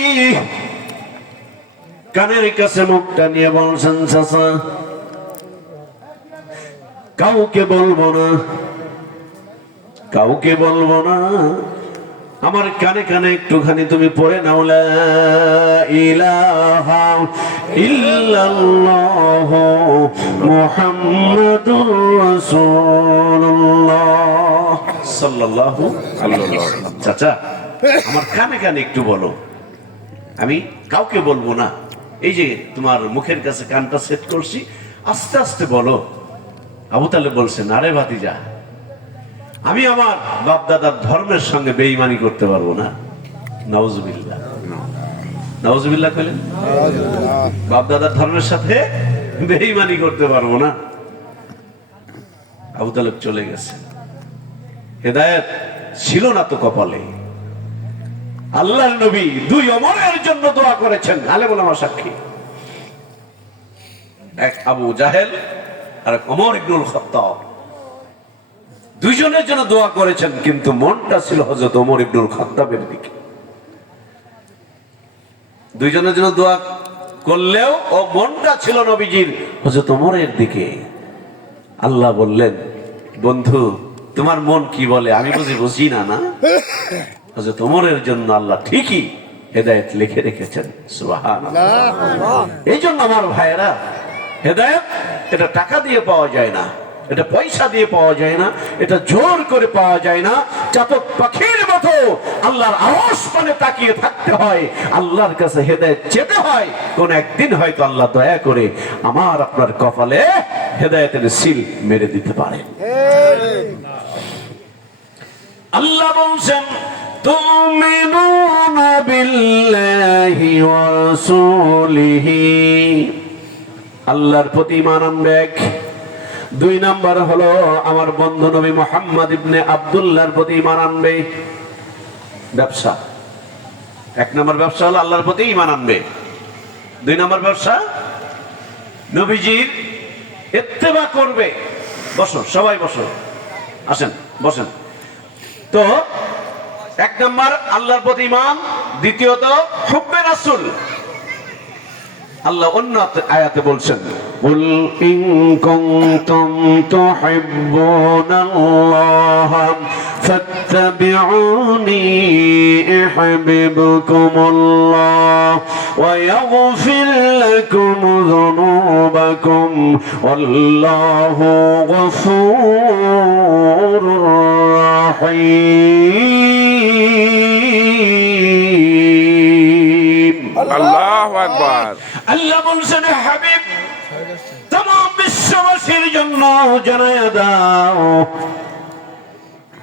কানের কাছে মুখটা নিয়ে বলছেন, চাচা কাউকে বলবো না, কাউকে বলবো না, আমার কানে কানে একটুখানি তুমি পড়ে নাও, লা ইলাহা ইল্লাল্লাহ মুহাম্মাদুর রাসূলুল্লাহ সাল্লাল্লাহু আলাইহি ওয়াসাল্লাম। চাচা আমার কানে কানে একটু বলো, আমি কাউকে বলবো না, এই যে তোমার মুখের কাছে কানটা সেট করছি, আস্তে আস্তে বলো আবু তালেব বলছেন, আরে ভাতিজা, আমি আমার বাপ দাদার ধর্মের সঙ্গে বেঈমানি করতে পারবো না। নাউজুবিল্লাহ, নাউজুবিল্লাহ কইলেন, বাপ দাদার ধর্মের সাথে বেঈমানি করতে পারবো না। আবু তালেব চলে গেছে। হেদায়েত ছিল না তো কপালে। আল্লাহর নবী দুই ওমরের জন্য দোয়া করেছেন, আলেম ওলামা সাক্ষী। এক আবু জাহেল আর এক ওমর ইবনুল খাত্তাব, দুইজনের জন্য দোয়া করেছেন, কিন্তু মনটা ছিল হযরত ওমর ইবনুল খাত্তাবের দিকে। দুইজনের জন্য দোয়া করলেও ও মনটা ছিল নবীজির হযরত ওমরের দিকে। আল্লাহ বললেন, বন্ধু তোমার মন কি বলে আমি বুঝি না। না, হযরত ওমরের জন্য আল্লাহ ঠিকই হেদায়েত লিখে রেখেছেন। সুবহানাল্লাহ। এই জন্য আমার ভাইয়েরা, হেদায়েত এটা টাকা দিয়ে পাওয়া যায় না, এটা পয়সা দিয়ে পাওয়া যায় না, এটা জোর করে পাওয়া যায় না। চাতক পাখির মতো আল্লাহর আরশ পানে তাকিয়ে থাকতে হয়, আল্লাহর কাছে হেদায়েত চেতে হয়। কোন একদিন হয়তো আল্লাহ দয়া করে আমার আপনার কপালে হেদায়েতের সিল মেরে দিতে পারে। আল্লাহ বলছেন, তুমিনুনা বিল্লাহি ওয়া রাসূলিহি, আল্লাহর প্রতি ঈমান আনবে এক। দুই নাম্বার হলো আমার বন্ধু নবী মুহাম্মদ ইবনে আব্দুল্লাহর প্রতি ঈমান আনবে। ব্যবসা, এক নাম্বার ব্যবসা হলো আল্লাহর প্রতি ঈমান আনবে। দুই নাম্বার ব্যবসা নবীজির ইত্তেবা করবে। বসো সবাই বসো, আসেন বসেন। তো এক নাম্বার আল্লাহর প্রতি ঈমান, দ্বিতীয়ত হুব্বে রাসূল। আল্লাহ অন্য আয়াতে বলছেন, কুল ইন কুনতুম তুহিব্বুনাল্লাহ ফাত্তাবিউনি ইউহিব্বুকুমুল্লাহ ওয়া ইয়াগফির লাকুম যুনুবাকুম ওয়াল্লাহু গফুরুর রাহিম। আল্লাহু আকবার। আল্লাহ বলছেন, হাবিব तमाम বিশ্ববাসীর জন্য জানায়া দাও,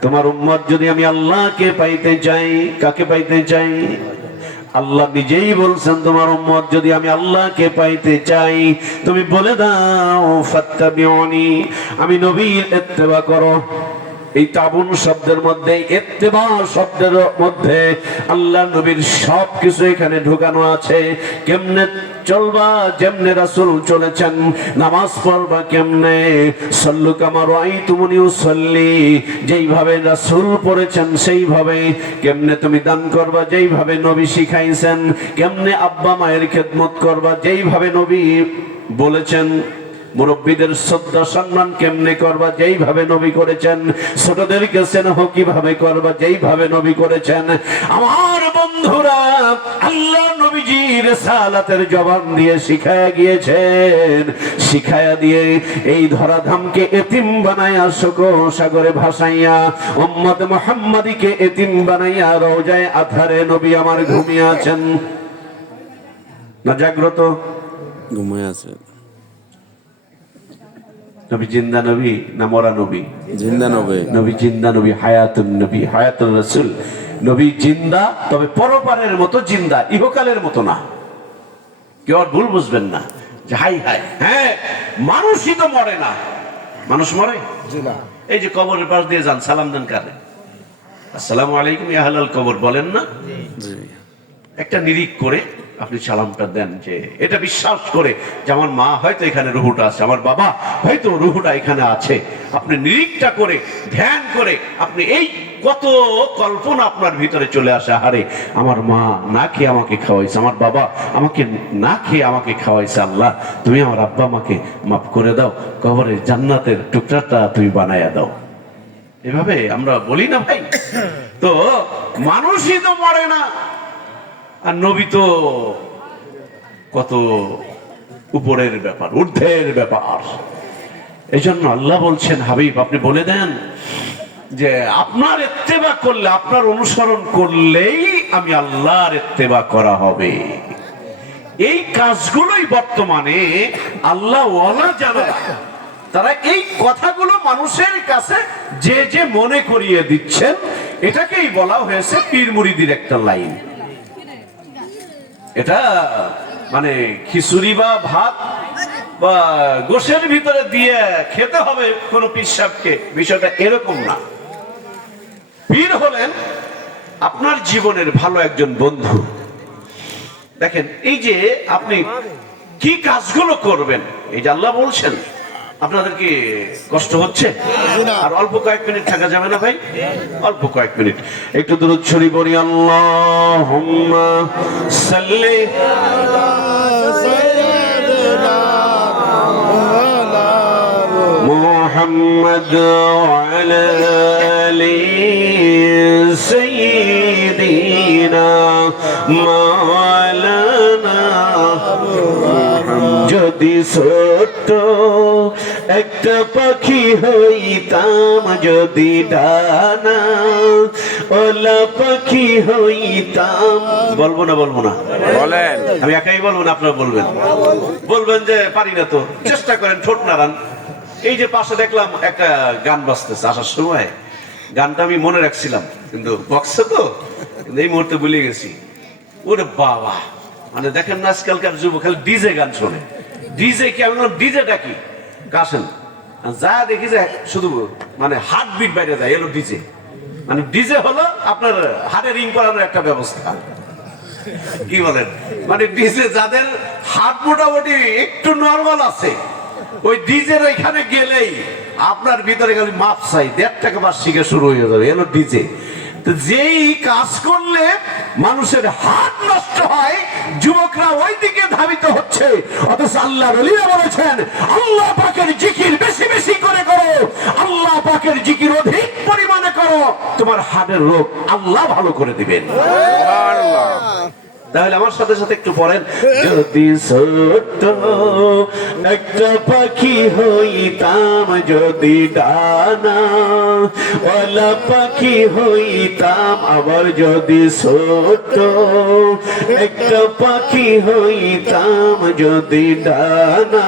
তোমার উম্মত যদি আমি আল্লাহকে পাইতে চাই, কাকে পাইতে চাই? আল্লাহ নিজেই বলছেন, তোমার উম্মত যদি আমি আল্লাহকে পাইতে চাই, তুমি বলে দাও ফাত্তাবিউনি, আমি নবীর ইত্তেবা করো। এই তাবুন শব্দের মধ্যে, ইত্তেবা শব্দের মধ্যে আল্লাহ নবীর সবকিছু এখানে ঢুকানো আছে। কেমনে চলবা, যেমনে রাসূল চলেছেন, নামাজ পড়বা কেমনে, সল্লু কামা রাআইতুমুনি উসাল্লি, যেইভাবে রাসূল পড়েছেন সেইভাবে। কেমনে তুমি দান করবা, যেইভাবে নবী শিখাইছেন। কেমনে আব্বা মায়ের খেদমত করবা, যেইভাবে নবী বলেছেন। মুরব্বীদের শ্রদ্ধা সম্মান কেমনে করবা, যেইভাবে নবী করেছেন। ছোটদেরকে স্নেহ কিভাবে করবা, যেইভাবে নবী করেছেন। আমার বন্ধুরা, আল্লাহ নবীজি রিসালাতের জবান দিয়ে শিখায়া গিয়েছেন। শিখায়া দিয়ে এই ধরাধামকে এতিম বানাইয়া শোক সাগরে ভাসাইয়া, উম্মত মুহাম্মাদীকে এতিম বানাইয়া রওজায়ে আতহারে নবী আমার ঘুমিয়ে আছেন না জাগ্রত? ঘুমিয়ে আছে। নবী জিন্দা নবী না মরা নবী? জিন্দা নবী। নবী জিন্দা নবী, হায়াতুন নবী, হায়াতুর রাসূল। নবী জিন্দা, তবে পরপারের মতো জিন্দা, ইহকালের মতো না। কেউ আর ভুল বুঝবেন না যে হাই হাই, হ্যাঁ মানুষই তো মরে না। মানুষ মরে? এই যে কবরের পাশ দিয়ে যান, সালাম দেন কারে? আসসালামু আলাইকুম ইয়া আহলাল কবর বলেন না? একটা নিরিখ করে আপনি সালামটা দেন, যে এটা বিশ্বাস করে যে আমার মা হয়তো এখানে রুহুটা আছে, আমার বাবা হয়তো রুহুটা এখানে আছে। আপনি নিরিখটা করে, ধ্যান করে, আপনি এই কত কল্পনা আপনার ভিতরে চলে আসে, আরে আমার মা না খেয়ে আমাকে খাওয়াইছে, আমার বাবা আমাকে না খেয়ে আমাকে খাওয়াইছে, আল্লাহ তুমি আমার আব্বা মাকে মাফ করে দাও, কবরের জান্নাতের টুকরাটা তুমি বানায়া দাও। এভাবে আমরা বলি না ভাই? তো মানুষই তো মরে না, আর নবী তো কত উপরের ব্যাপার, ঊর্ধ্বের ব্যাপার। এই জন্য আল্লাহ বলছেন, হাবিব আপনি বলে দেন যে আপনার ইত্তেবা করলে, আপনার অনুসরণ করলেই আমি আল্লাহর ইত্তেবা করা হবে। এই কাজগুলোই বর্তমানে আল্লাহ ওয়ালা যারা, তারা এই কথাগুলো মানুষের কাছে যে যে মনে করিয়ে দিচ্ছেন, এটাকেই বলা হয়েছে পীর মুরিদির একটা লাইন। এটা মানে খিচুড়ি বা ভাত বা গোশের ভিতরে দিয়ে খেতে হবে কোন পীর সাহেবকে, বিষয়টা এরকম না। পীর হলেন আপনার জীবনের ভালো একজন বন্ধু। দেখেন, এই যে আপনি কি কাজগুলো করবেন, এই যে আল্লাহ বলছেন, আপনাদের কি কষ্ট হচ্ছে? আর অল্প কয়েক মিনিট থাকা যাবে না ভাই? অল্প কয়েক মিনিট একটু দুরূদ শরীফ পড়ি। আল্লাহুম্মা সাল্লি মুহাম্মাদ ওয়া আলা আলি সাইয়্যিদিনা মাওলানা। যদি ছোট্ট একটা পাখি হইতাম, যদি ডানা ওলা পাখি হইতাম। বলবো না বলবো না? বলেন। আমি একাই বলবো না, আপনারা বলবেন? বলবেন যে পারি না তো, চেষ্টা করেন, ঠোঁট নাড়ান। এই যে পাশে দেখলাম একটা গান বাজতেছে, আসার সময় গানটা আমি মনে রাখছিলাম, কিন্তু বক্সে তো কিন্তু এই মুহূর্তে ভুলে গেছি। ওরে বাবা, মানে দেখেন না আজকালকার যুবক খালি ডিজে গান শোনে। ডিজে কি? আমি বললাম ডিজেটা কি? কাশেন যা দেখি যে শুধু মানে হার্ট বিট বাইরে যায়, এলো ডিজে। মানে ডিজে হলো আপনার হার্টে রিং করানোর একটা ব্যবস্থা, কি বলেন? মানে ডিজে যাদের হার্ট মোটামুটি একটু নর্মাল আছে, ওই ডিজের ওইখানে গেলেই আপনার ভিতরে খালি মাপ চাই, 1.5 টাকা বার্ষিকে শুরু হয়ে যাবে, এলো ডিজে। যেই কাজ করলে মানুষের হাত নষ্ট হয়, যুবকরা ওই দিকে ধাবিত হচ্ছে। অথচ আল্লাহর ওলিরা বলেছেন, আল্লাহ পাকের জিকির বেশি বেশি করে করো, আল্লাহ পাকের জিকির অধিক পরিমাণে করো, তোমার হার্টের রোগ আল্লাহ ভালো করে দিবেন। সুবহানাল্লাহ। তাহলে আমার সাথে সাথে একটু পড়েন, যদি ছোট্ট একটা পাখি হইতাম, যদি ডানা ওলা পাখি হইতাম, আবার যদি ছোট্ট একটা পাখি হইতাম, যদি ডানা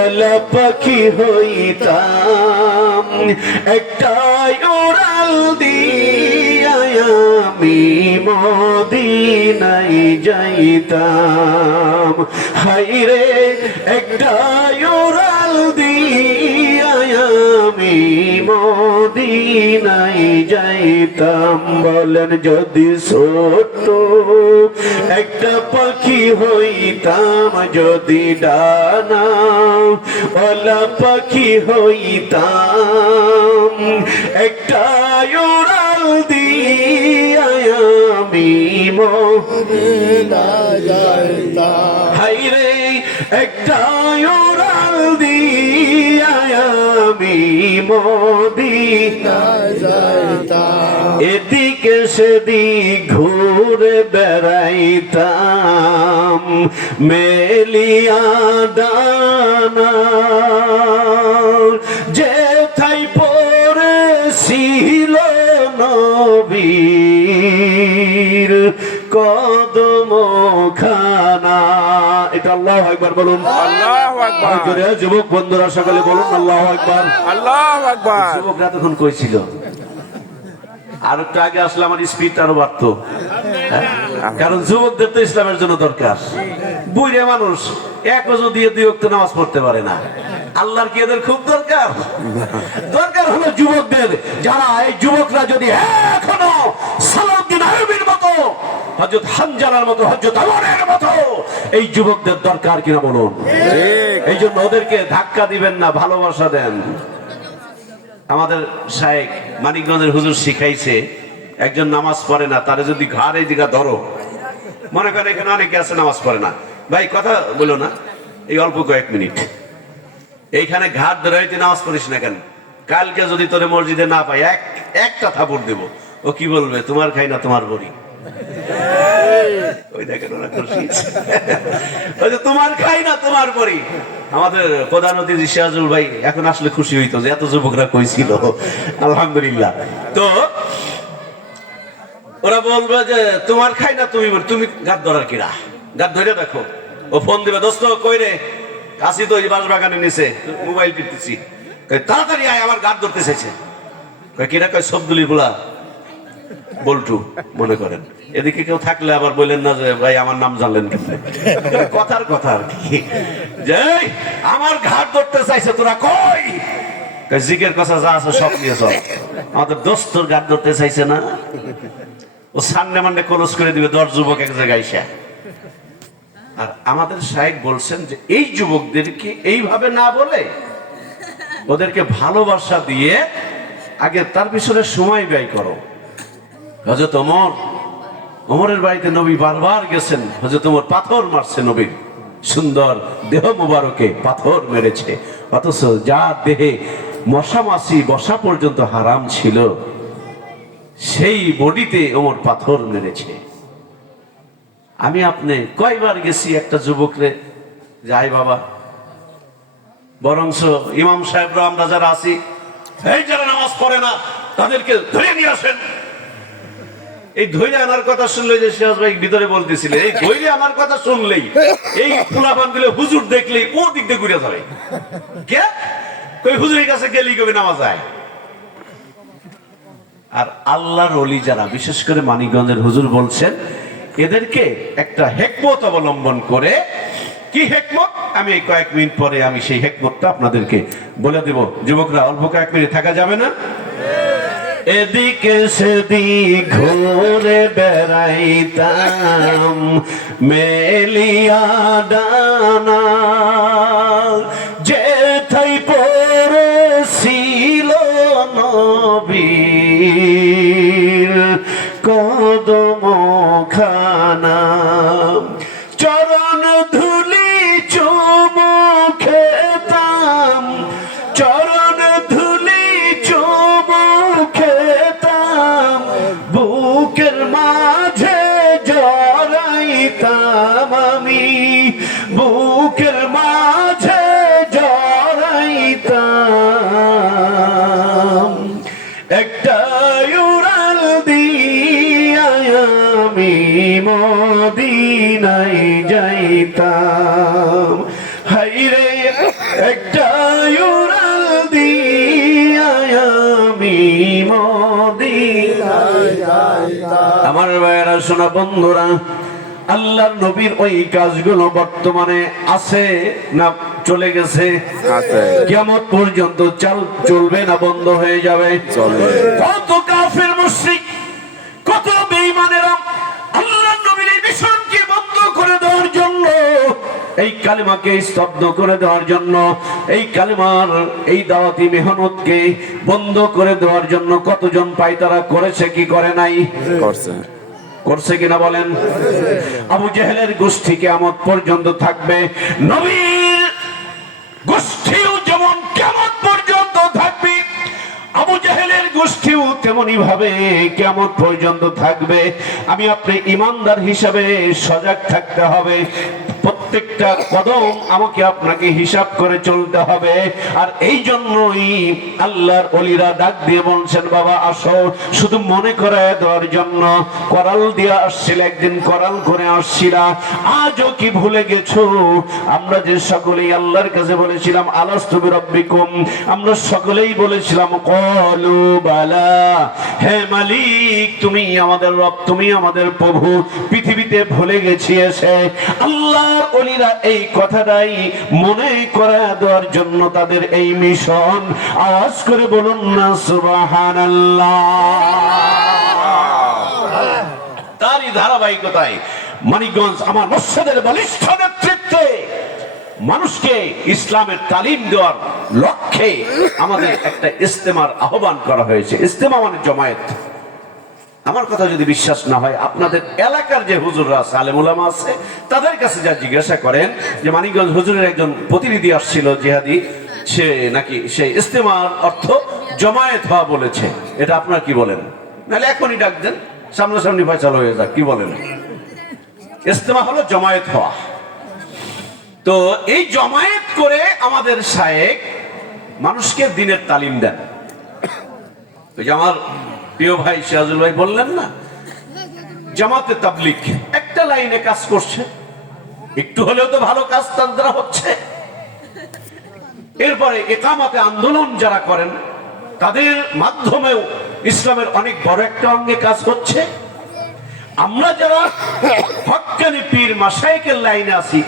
ওলা পাখি হইতাম, একটাই উড়াল দিয়া আমি মদিনায় যাইতাম। হাইরে একটাই উড়াল দিয়া আমি মদিনায় যাইতাম। বলেন, যদি ছোট্ট একটা পাখি হইতাম, যদি ডানা ওলা পাখি হইতাম, একটাই উড়াল দিয়া আমি মদিনায় যাইতাম। হাইরে একটাই উড়াল দিয়া আমি মদিনায় যাইতাম। এদিকে সেদিক ঘুরে বেড়াইতাম, মেলিয়া ডানা যেথাই পড়েছিল নবীর কদম খানা। এটা আল্লাহু আকবার বলুন। আল্লাহু আকবার। জোরে যুবক বন্ধুরা সকলে বলুন আল্লাহু আকবার। আল্লাহু আকবার। যুবকরা তখন কইছিল, আর একটু আগে আসলে আমার স্পিড আরো বাড়তো, কারণ যুবকদের তো ইসলামের জন্য দরকার। বুড়ে মানুষ এক ওযু দিয়ে 2 ওয়াক্ত নামাজ পড়তে পারে না, আল্লাহর কি এদের খুব দরকার? দরকার হলো যুবকদের। যারা এই যুবকরা যদি এখনো সালাউদ্দিন আইয়ুবীর মতো, হযরত হানজালার মতো, হযরত ওমরের মতো এই যুবকদের দরকার কিনা বলুন? ঠিক। এই জন্য ওদেরকে ধাক্কা দিবেন না, ভালোবাসা দেন। আমাদের শায়েখ মানিকগঞ্জের হুজুর শিখাইছে, একজন নামাজ পড়ে না, তারে যদি ঘাড় এই দিকে ধরো, মনে করেন এখানে অনেকে আছে নামাজ পড়ে না, ভাই কথা বলো না, এই অল্প কয়েক মিনিট এইখানে ঘাট ধরে তুই নামাজ পড়িস না কেন? কালকে যদি তোরে মসজিদে না পাই, একটা থাপড় দেব। ও কি বলবে? তোমার খাই না তোমার বড়ি। ওই দেখেন ওরা খুশি, ওই যে তোমার খাই না তোমার বড়ি। আমাদের প্রধান অতিথি সিরাজুল ভাই এখন আসলে খুশি হইতো যে এত যুবকরা কইছিল। আলহামদুলিল্লাহ। তো ওরা বলবে যে তোমার খাই না তুমি, তুমি গাত ধরার কিরা? গাত ধরে দেখো। ও ফোন দিবে, দোস্ত কই রে? আসি তো ওই বাস বাগানে নিচে মোবাইল টিপতেছি, তাড়াতাড়ি আয়, আমার গাছ ধরতে চাইছে। কিরা কয় সবদুলি বলা বল্টু মনে করেন। এদিকে কেউ থাকলে আবার বললেন না যে ভাই আমার নাম জানলেন কিন্তু, কথার কথা আর কি, যে আমার ঘাট ধরতে চাইছে, তোরা কই? জিগের কথা যা আছে সব নিয়ে চল, আমাদের দোস্তর ঘাট ধরতে চাইছে না, ও সামনে মান্ডে ক্লোজ করে দিবে 10 যুবক এক জায়গায় এসে। আর আমাদের সাহেব বলছেন যে এই যুবকদেরকে এইভাবে না বলে ওদেরকে ভালোবাসা দিয়ে আগে তার পিছনে সময় ব্যয় করো। হযরত ওমরের বাড়িতে নবী বারবার গেছেন, হযরত ওমর পাথর মারছে, নবীর সুন্দর দেহ মুবারকে পাথর মেরেছে, অথচ যা দেহে মশা মাছি বসা পর্যন্ত হারাম ছিল সেই বডিতে ওমর পাথর মেরেছে। আমি আপনি কয়বার গেছি একটা যুবকরে যাই বাবা, বরংস ইমাম সাহেবরা আমরা যারা আছি, এই যারা নামাজ পড়ে না তাদেরকে ধরে নিয়ে আসেন। এই ধৈর্য আনার কথা শুনলে, যে সিরাজ ভাই ভিতরে বলতেছিলেন, এই ধৈর্য আনার কথা শুনলেই এই পোলাপান দিলে হুজুর দেখলেই ও দিক দিয়ে ঘুরে যাবে। কে কই হুজুরের কাছে গেলেই কবে নামাজ যায়। আর আল্লাহর ওলি যারা, বিশেষ করে মানিকগঞ্জের হুজুর বলছেন, এদেরকে একটা হেকমত অবলম্বন করে, কি হেকমত আমি এই কয়েক মিনিট পরে আমি সেই হেকমতটা আপনাদেরকে বলে দেব। যুবকরা অল্প কয়েক মিনিট থাকা যাবে না? এদিকে সেদিক ঘুরে বেড়াইতাম মেলিয়া ডানা, যেথায় পড়েছিল নবীর কদম খানা, চরণ ধুলি চুমু খেতাম, চরণ ধুলি চুমু খেতাম, বুকের মাঝে জড়াইতাম আমি, বুকের মাঝে জড়াইতাম, একটা উড়াল দিয়া আমি মদিনায় যাইতাম, হাইরে একটা উড়াল দিয়া আমি মদিনায় যাইতাম। আমার ভাইয়েরা, শোনা বন্ধুরা, আল্লাহর নবীর ওই কাজগুলো বর্তমানে আছে না চলে গেছে? কিয়ামত পর্যন্ত চলবে না বন্ধ হয়ে যাবে? চলবে। কত কাফের মুশরিক, কত বেঈমানেরা আল্লাহর নবীর এই মিশনকে বন্ধ করে দেওয়ার জন্য, এই কালিমাকে স্তব্ধ করে দেওয়ার জন্য, এই কালিমার এই দাওয়াতি মেহনতকে বন্ধ করে দেওয়ার জন্য কতজন পায়তারা করেছে কি করে নাই? করছে কিনা বলেন? আবু জেহেলের গোষ্ঠী কিয়ামত পর্যন্ত থাকবে, নবীর গোষ্ঠীও যেমন কিয়ামত পর্যন্ত থাকবে, আবু জেহেলের গোষ্ঠীও তেমনি ভাবে কিয়ামত পর্যন্ত থাকবে। আমি আপনি ইমানদার হিসাবে সজাগ থাকতে হবে, প্রত্যেকটা কদম আমাকে আপনাকে হিসাব করে চলতে হবে। আর এই জন্যই আল্লাহর ওলিরা ডাক দিয়ে বলছেন, বাবা আসো, শুধু মনে করায় দেওয়ার জন্য। করাল দিয়ে আসছিল একদিন, করাল করে আসছিলা, আজও কি ভুলে গেছো? আমরা যে সকলেই আল্লাহর কাছে বলেছিলাম আলাস্তু বিরাব্বিকুম, আমরা সকলেই বলেছিলাম ক্বালু বালা, হে মালিক তুমি আমাদের রব, তুমি আমাদের প্রভু। পৃথিবীতে ভুলে গেছি এসে আল্লাহর ওলিরা এই কথাটাই মনে করা দেওয়ার জন্য তাদের এই মিশন। আওয়াজ করে বলুন না সুবহানাল্লাহ। তারই ধারাবাহিকতায় মানিকগঞ্জ আমার মসজিদের বলিষ্ঠ নেতৃত্বে মানুষকে ইসলামের তালিম দেওয়ার লক্ষ্যে আমাদের একটা ইজতেমার আহ্বান করা হয়েছে। ইজতেমা মানে জমায়েত। আমার কথা যদি বিশ্বাস না হয়, আপনাদের এলাকার যে হুজুররা আছে, আলেম উলামা আছে, তাদের কাছে যা জিজ্ঞাসা করেন যে মানিকগঞ্জ হুজুরের একজন প্রতিনিধি আসছিল জিহাদি, সে নাকি সেই ইজতেমার অর্থ জমায়েত হওয়া বলেছে। এটা আপনারা কি বলেন? নাহলে এখনই ডাক দেন, সামনাসামনি ফয়সালা হয়ে যাক। কি বলেন? ইজতেমা হলো জমায়েত হওয়া। তো এই জমায়েত করে আমাদের শায়েখ মানুষকে দিনের তালিম দেন। ওই যে আমার প্রিয় ভাই সিরাজুল ভাই বললেন না, জামাতে তাবলীগ একটা লাইনে কাজ করছে, একটু হলেও তো ভালো কাজ তার দ্বারা হচ্ছে। এরপরে ইকামতে আন্দোলন যারা করেন তাদের মাধ্যমেও ইসলামের অনেক বড় একটা অঙ্গে কাজ হচ্ছে। আমরা যারা হক্কানি পীর মাশায়েখের লাইনে আছি,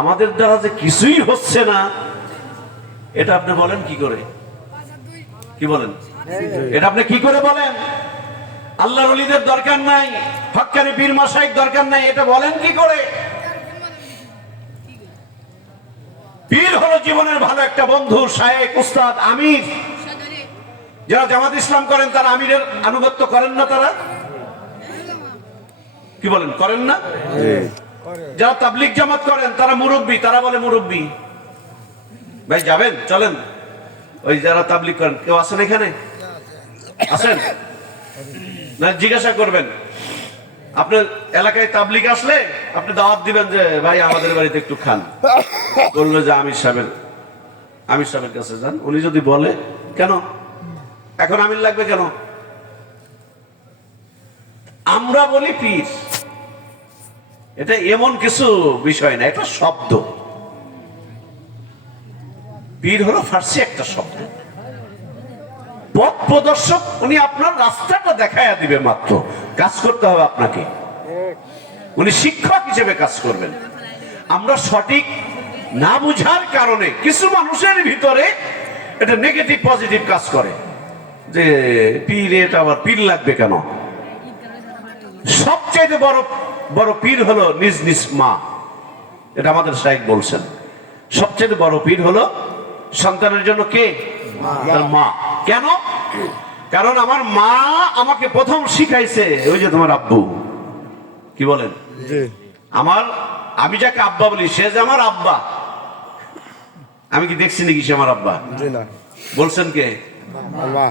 আমাদের দ্বারা যে কিছুই হচ্ছে না, এটা আপনি বলেন কি করে? কি বলেন এটা আপনি কি করে বলেন? আল্লাহর ওলিদের দরকার নাই, হক্কানি পীর মাশায়েখ দরকার নাই, এটা বলেন কি করে? পীর হলো জীবনের ভালো একটা বন্ধু, শায়েখ, উস্তাদ, আমির। যারা জামাত ইসলাম করেন তারা আমিরের আনুগত্য করেন না? তারা কি বলেন, করেন না? যারা তাবলিগ জামাত করেন তারা মুরব্বী, তারা বলে মুরব্বী। ভাই যাবেন, চলেন। ওই যারা তাবলিগ করেন কেউ আছেন এখানে? আছেন না? জিজ্ঞাসা করবেন, আপনার এলাকায় তাবলিগ আসলে আপনি দাওয়াত দিবেন যে ভাই আমাদের বাড়িতে একটু খান। বললো যে আমির সাহেবের কাছে যান। উনি যদি বলে কেন এখন আমির লাগবে কেন? আমরা বলি পীর, এটা এমন কিছু বিষয় না, এটা শব্দ। পীর হলো ফার্সি একটা শব্দ। পথ প্রদর্শক, উনি আপনার রাস্তাটা দেখাইয়া দিবে মাত্র, কাজ করতে হবে আপনাকে। উনি শিক্ষক হিসেবে কাজ করবেন। আমরা সঠিক না বুঝার কারণে কিছু মানুষের ভিতরে এটা নেগেটিভ পজিটিভ কাজ করে, যে পীর, এটা আবার পীর লাগবে কেন? সবচেয়ে বড় বড় পীর হলো নিজ নিজ মা। এটা আমাদের শায়েখ বলছেন, সবচেয়ে বড় পীর হলো সন্তানের জন্য কে? তার মা। কেন? কারণ আমার মা আমাকে প্রথম শিখাইছে, ওই যে তোমার আব্বু। কি বলেন? আমি যাকে আব্বা বলি সে যে আমার আব্বা। আমি কি দেখছি নাকি সে আমার আব্বা? বলছেন কে?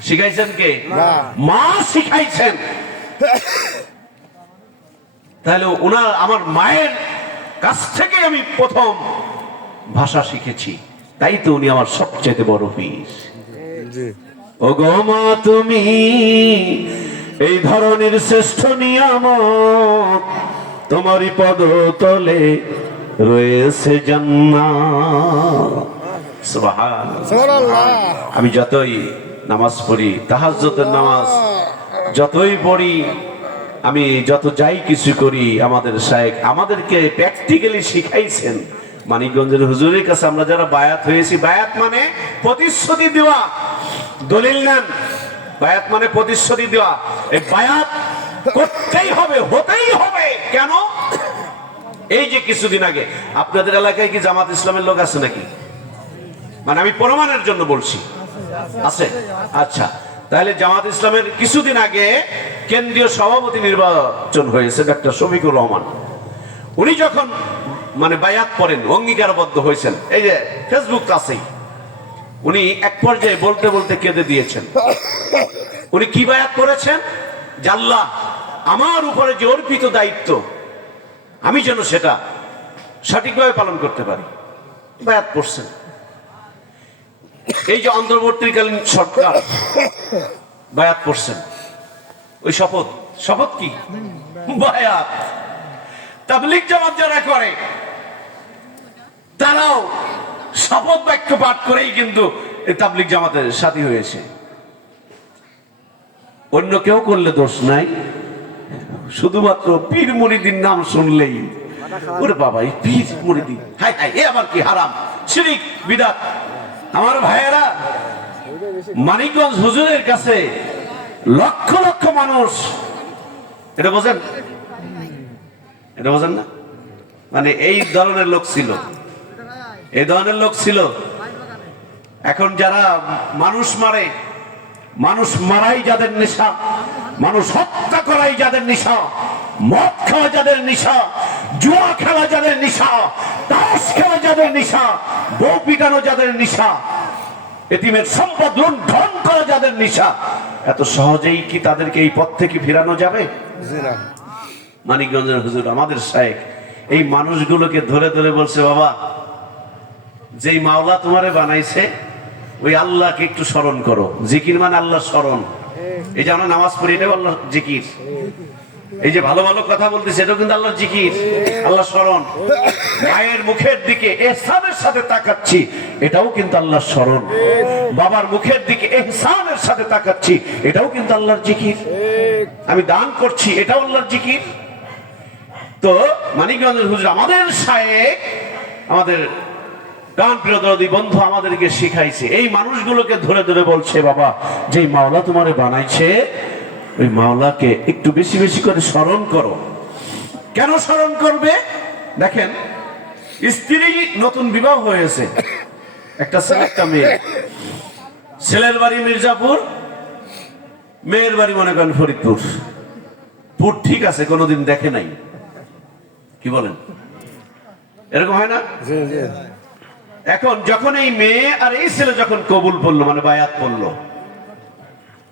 শিখাইছেন কে? মা শিখাইছেন। তাহলে ওনার, আমার মায়ের কাছ থেকে আমি প্রথম ভাষা শিখেছি, তাই তো উনি আমার সবচেয়ে বড় পীর। ও গো মা, তুমি এই ধরনের শ্রেষ্ঠ নিয়ামত, তোমারই পদ তলে রয়েছে জান্নাত। সুবহানাল্লাহ। আমি যতই নামাজ পড়ি, তাহাজ্জুদের নামাজ যতই পড়ি, আমি যত যাই কিছু করি, আমাদের শায়েখ আমাদেরকে প্র্যাকটিক্যালি শিখাইছেন। মানিকগঞ্জের হুজুরের কাছে আমরা যারা বায়াত হয়েছি, বায়াত মানে প্রতিশ্রুতি দেওয়া, দলিল নেন। বায়াত মানে প্রতিশ্রুতি দেওয়া। এই বায়াত করতেই হবে, হতেই হবে। কেন? এই যে কিছুদিন আগে আপনাদের এলাকায় কি জামাত ইসলামের লোক আছে নাকি? মানে আমি প্রমাণের জন্য বলছি, আছে? আচ্ছা, তাহলে জামাত ইসলামের কিছুদিন আগে কেন্দ্রীয় সভাপতি নির্বাচন হয়েছে, ডক্টর শফিকুর রহমান। উনি যখন মানে বায়াত করেন, অঙ্গীকারবদ্ধ হয়েছেন, এই যে ফেসবুক আছেই, উনি এক পর্যায়ে বলতে বলতে কেঁদে দিয়েছেন। উনি কি বায়াত করেছেন? যে আল্লাহ, আমার উপরে যে অর্পিত দায়িত্ব, আমি যেন সেটা সঠিকভাবে পালন করতে পারি। বায়াত করছেন। এই যে অন্তর্বর্তীকালীন সরকার বায়াত করছেন, ওই শপথ কি? বায়াত। তাবলীগ জামাত যারা করে তারাও শপথ বাক্য পাঠ করেই কিন্তু এই তাবলীগ জামাতের সাথী হয়েছে। অন্য কেউ করলে দোষ নাই, শুধুমাত্র পীর মুরিদির নাম শুনলেই ওরে বাবা, এই পীর মুরিদি, হাই হাই, এ আবার কি হারাম, শিরক, বিদআত। আমার ভাইয়েরা, মানিকগঞ্জ হুজুরের কাছে লক্ষ লক্ষ মানুষ, এটা বোঝেন? এটা বোঝেন না? মানে এই ধরনের লোক ছিল, এই ধরনের লোক ছিল। এখন যারা মানুষ মারে, মানুষ মারাই যাদের নেশা, মানুষ হত্যা করাই যাদের নেশা, মদ খাওয়া যাদের নেশা, জুয়া খেলা যাদের নেশা, তাস খেলা যাদের নেশা, বউ পিটানো যাদের নেশা, এতিমের সম্পদ লুণ্ঠন করা যাদের নেশা, এত সহজেই কি তাদেরকে এই পথ থেকে ফিরানো যাবে? মানিকগঞ্জের হুজুর আমাদের শায়েখ এই মানুষগুলোকে ধরে ধরে বলছে, বাবা, যেই মাওলা তোমারে বানাইছে ওই আল্লাহকে একটু স্মরণ করো। জিকির মানে আল্লাহ স্মরণ। এই যে আমরা নামাজ পড়ি, এটাও আল্লাহ জিকির। এই যে ভালো ভালো কথা বলতেছে, এটাও কিন্তু আল্লাহ জিকির, আল্লাহ স্মরণ। মায়ের মুখের দিকে এহসানের সাথে তাকাচ্ছি, এটাও কিন্তু আল্লাহর স্মরণ। বাবার মুখের দিকে ইহসানের সাথে তাকাচ্ছি, এটাও কিন্তু আল্লাহর জিকির। আমি দান করছি, এটাও আল্লাহর জিকির। তো মানিকগঞ্জের হুজুর আমাদের শায়েখ, আমাদের গান প্রিয় দরদি বন্ধু আমাদেরকে শিখাইছে, এই মানুষগুলোকে ধরে ধরে বলছে, বাবা যেই মাওলা তোমারে বানাইছে ওই মাওলাকে একটু বেশি বেশি করে স্মরণ করো। কেন স্মরণ করবে? দেখেন, স্ত্রী নতুন বিবাহ হয়েছে, একটা ছেলে একটা মেয়ে, ছেলের বাড়ি মির্জাপুর, মেয়ের বাড়ি মনে করেন ফরিদপুর। পুর ঠিক আছে, কোনোদিন দেখে নাই, কি বলেন? এরকম হয় না? এখন যখন এই মেয়ে আর এই ছেলে যখন কবুল পড়লো, মানে বায়াত পড়লো,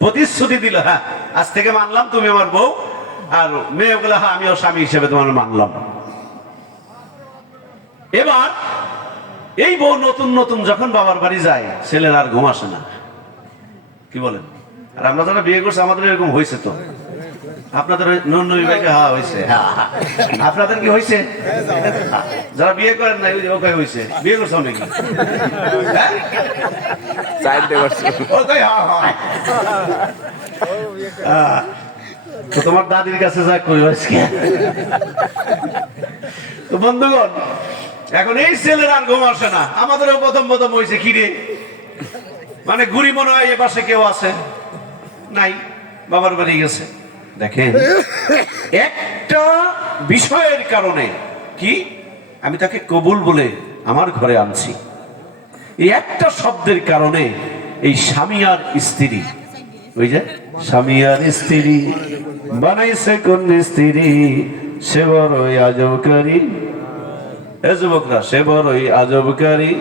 প্রতিশ্রুতি দিল, হ্যাঁ আজ থেকে মানলাম তুমি আমার বউ, আর মেয়ে বলে হ্যাঁ আমিও স্বামী হিসেবে তোমার মানলাম। এবার এই বউ নতুন নতুন যখন বাবার বাড়ি যায়, ছেলের আর ঘুম আসে না, কি বলেন? আর আমরা যারা বিয়ে করছি আমাদের এরকম হয়েছে তো। আপনাদের নবী ভাইকে হ্যাঁ হয়েছে, আপনাদের কি হয়েছে? যারা বিয়ে করেন না ওকে হয়েছে, বিয়ে করছো নাকি? তো তোমার দাদির কাছে যা কই হয়েছে। তো বন্ধুগণ, এখন এই ছেলের আর ঘুম আসে না। আমাদেরও প্রথম প্রথম হয়েছে, কি রে মানে ঘুরি মনে হয় এ পাশে কেউ আছে নাই, বাবার বাড়ি গেছে। দেখেন, একটা বিষয়ের কারণে কি আমি তাকে কবুল বলে আমার ঘরে আনছি, এই একটা শব্দের কারণে এই স্বামী আর স্ত্রী, ওই যে স্বামী আর স্ত্রী বানাইছে কোন স্ত্রী, সে বড়ই আজবকারী। এ যুবকরা, সে বড়ই আজবকারী,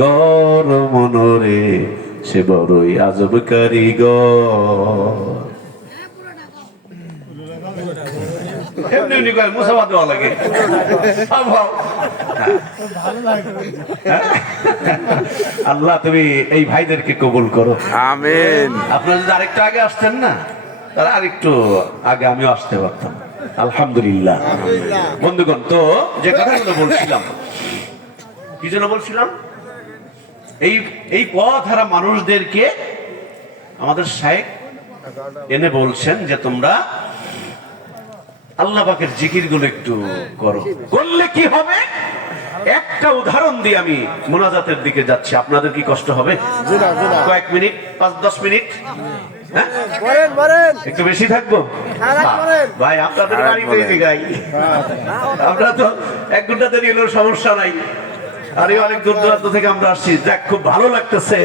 গর মনরে সে বড়ই আজবকারী গর। আল্লাহ তুমি এই ভাইদেরকে কবুল করো, আমিন। আপনারা যদি আরেকটু আগে আসতেন না, তার আরেকটু আগে আমিও আসতে পারতাম। আলহামদুলিল্লাহ। বন্ধুগণ, তো যে কথাগুলো বলছিলাম, কি জন্য বলছিলাম, এই পথ হারা মানুষদেরকে আমাদের শায়েখ এনে বলছেন যে তোমরা আল্লাহ পাকের জিকির গুলো একটু করো। করলে কি হবে? একটা উদাহরণ দিয়ে আমি মোনাজাতের দিকে যাচ্ছি। আপনাদের কি কষ্ট হবে? কয়েক মিনিট, 5-10 মিনিট, একটু বেশি থাকবো ভাই, আপনাদের বাড়িতে গাই, আমরা তো 1 ঘন্টা দেরি হলেও সমস্যা নাই। আর অনেক দূর দূরান্ত থেকে আমরা আসছি। দেখ, খুব ভালো লাগতেছে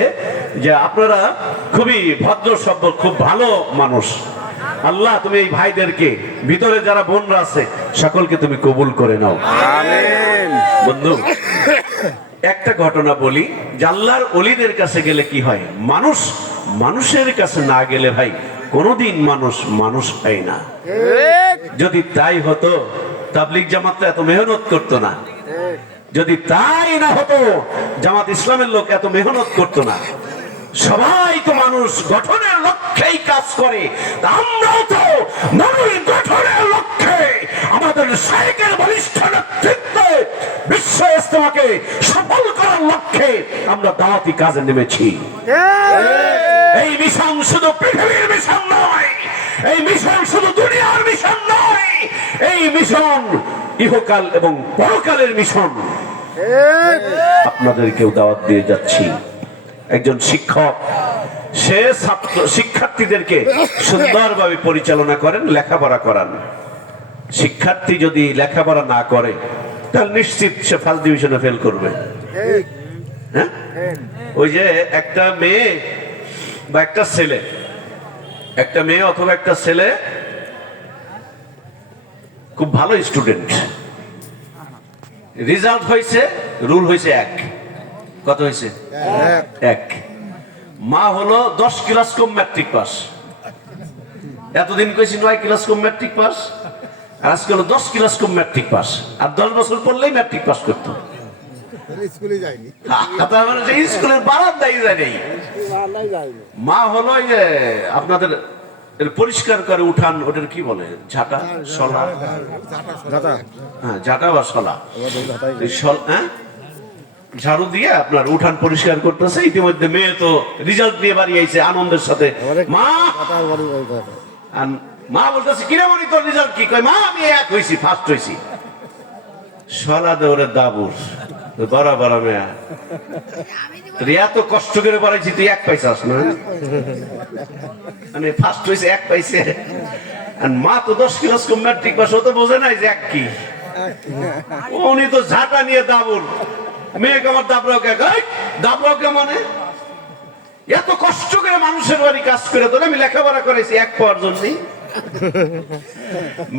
যে আপনারা খুবই ভদ্র সভ্য, খুব ভালো মানুষ। আল্লাহ তুমি এই ভাইদেরকে, ভিতরে যারা বোনরা আছে সকলকে তুমি কবুল করে নাও, আমিন। বন্ধু, একটা ঘটনা বলি, যে আল্লাহর ওলিদের কাছে গেলে কি হয়, মানুষ মানুষের কাছে না গেলে ভাই কোনোদিন মানুষ মানুষ হয় না। যদি তাই হতো তাবলিগ জামাত এত মেহনত করতো না, যদি তাই না হতো জামাত ইসলামের লোক এত মেহনত করতো না। সবাই তো মানুষ গঠনের লক্ষ্যেই কাজ করে, আমরাও তো মানুষ গঠনের লক্ষ্যে আমাদের শায়েখের বলিষ্ঠ নেতৃত্বে বিশ্ব ইজতেমাকে সফল করার লক্ষ্যে আমরা দাওয়াতি কাজে নেমেছি। এই মিশন শুধু পৃথিবীর মিশন নয়, এই মিশন শুধু দুনিয়ার মিশন নয়, এই মিশন ইহকাল এবং পরকালের মিশন। আপনাদেরকেও দাওয়াত দিয়ে যাচ্ছি। একজন শিক্ষক, সে শিক্ষার্থীদেরকে সুন্দরভাবে পরিচালনা করেন, লেখাপড়া করান। শিক্ষার্থী যদি লেখাপড়া না করে তাহলে নিশ্চিত সে ফার্স্ট ডিভিশনে ফেল করবে। হ্যাঁ, ওই যে একটা মেয়ে বা একটা ছেলে, একটা মেয়ে অথবা একটা ছেলে খুব ভালো স্টুডেন্ট, রেজাল্ট হয়েছে, রুল হয়েছে 1। কত হয়েছে? 1। মা হলো 10 ক্লাস কম ম্যাট্রিক পাস। এতদিন কইছি 9 ক্লাস কম ম্যাট্রিক পাস, আর আজকে হলো 10 ক্লাস কম ম্যাট্রিক পাস। আর 10 বছর পড়লেই ম্যাট্রিক পাস করতো। স্কুলের বারান্দায় যায়নি। মা হলো এই যে আপনাদের পরিষ্কার করে উঠান, ওটার কি বলে, ঝাঁটা, শলা, হ্যাঁ ঝাঁটা বা শলা, ঝাড়ু দিয়ে আপনার উঠান পরিষ্কার করতেছে। ইতিমধ্যে মেয়ে তো রেজাল্ট নিয়ে বাড়ি আইছে আনন্দের সাথে। মা মা বলতেছে কিরে মনি তোর রেজাল্ট কি? কয় মা আমি এক হইছি, ফার্স্ট হইছি। শালা দেওরে দাবুর বড় বড় মেয়া, তুই এত কষ্ট করে পড়াইছি, তুই এক পাইছাস না? মানে ফার্স্ট হইছে, এক পাইছে। আর মা তো 10 ক্লাস কম ম্যাট্রিক পাস, ও তো বোঝে নাই যে এক কি। উনি তো ঝাঁটা নিয়ে দাবুর, মেয়েকে আমার দাবরাও কে, দাবরাও কে মানে এত কষ্ট করে মানুষের বাড়ি কাজ করে তো আমি লেখাপড়া করেছি এক পাওয়ার জন্যই।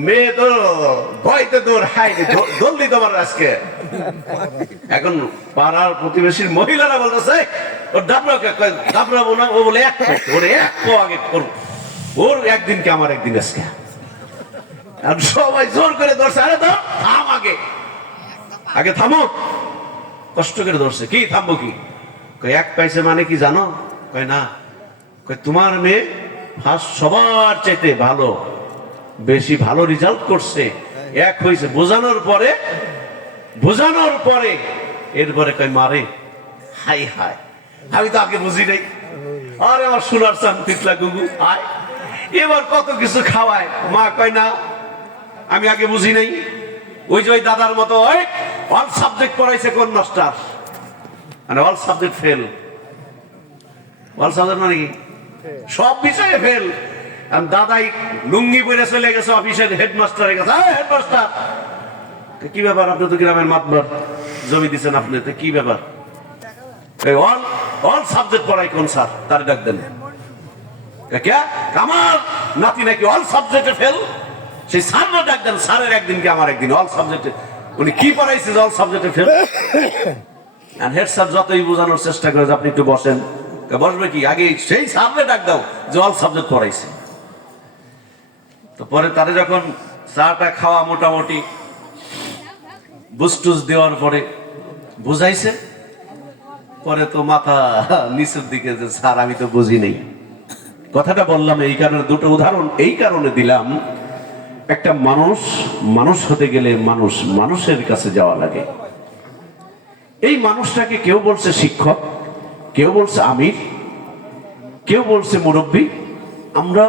মেয়ে তো ভয়তে তোর হাই জলদি তোমার আজকে। এখন পাড়ার প্রতিবেশীর মহিলারা বলতেছে ওর দাবরাকে, দাবরাবো না, ও বলে এক ওরে এক পো আগে করবো, ওর একদিন কে আমার একদিন আজকে। আর সবাই জোর করে ধরছে, আরে ধর থাম, আগে আগে থামো। কষ্ট করে ধরছে, কি থামবো কি? কই এক পাইছে মানে কি জানো? কই না। কই তোমার মেয়ে ফার্স্ট সবার চাইতে ভালো, বেশি ভালো রেজাল্ট করছে, এক হয়েছে। বোঝানোর পরে এরপরে কই মারে, হাই হাই আমি তো আগে বুঝি নাই। আরে আমার সোনার চান পিতলা গুগু আয়, এবার কত কিছু খাওয়ায়। মা কয় না আমি আগে বুঝি নাই। ওই যে ওই দাদার মতো অল সাবজেক্ট পড়াইছে কোন মাস্টার, মানে all subject fail. All subject মানে কি? সব বিষয়ে ফেল। দাদাই লুঙ্গি পরে চলে গেছে অফিসের হেডমাস্টারের কাছে। হেডমাস্টার কি ব্যাপার, আপনি তো গ্রামের মাতবার জমি দিচ্ছেন, আপনি তো কি ব্যাপার? অল সাবজেক্ট পড়াই কোন স্যার, তার ডাক দেন। আমার নাতি নাকি অল সাবজেক্টে ফেল, সেই স্যারের ডাক দেন। স্যারের একদিন কি আমার একদিন, অল সাবজেক্টে উনি কি পড়াইছে অল সাবজেক্টে ফেল। হেড স্যার যতই বোঝানোর চেষ্টা করে আপনি একটু বসেন, বসবে কি আগে সেই স্যারের ডাক দাও যে অল সাবজেক্ট পড়াইছে। তো পরে তারে যখন চাটা খাওয়া মোটামুটি বুস্টুস দেওয়ার পরে বুঝাইছে, পরে তো মাথা নিচের দিকে যে স্যার আমি তো বুঝি নেই। কথাটা বললাম এই কারণে, দুটো উদাহরণ এই কারণে দিলাম। একটা মানুষ হতে গেলে মানুষের কাছে যাওয়া লাগে। এই মানুষটাকে কেউ বলছে শিক্ষক, কেউ বলছে আমির, কেউ বলছে মুরব্বী। আমরা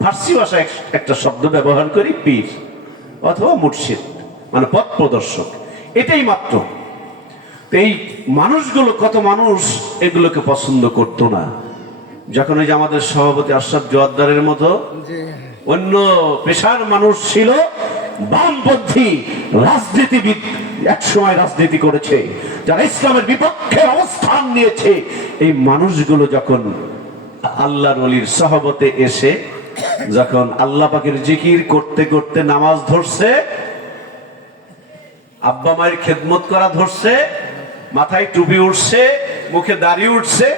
ফার্সি ভাষায় একটা শব্দ ব্যবহার করি পীর অথবা মুর্শিদ, মানে পথ প্রদর্শক, এটাই মাত্র। এই মানুষগুলো, কত মানুষ এগুলোকে পছন্দ করতো না। যখন ওই যে আমাদের সভাপতি আশরাফ জোয়ারদারের মতো অন্য পেশার মানুষ ছিল, বামপন্থী রাজনীতিবিদ, এক সময় রাজনীতি করেছে, যারা ইসলামের বিপক্ষে অবস্থান নিয়েছে, এই মানুষগুলো যখন আল্লাহর ওলির সহবতে এসে যখন আল্লাহ পাকের জিকির করতে করতে নামাজ ধরছে, আব্বা মায়ের খেদমত করা ধরছে, মাথায় টুপি উঠছে, মুখে দাড়ি উঠছে,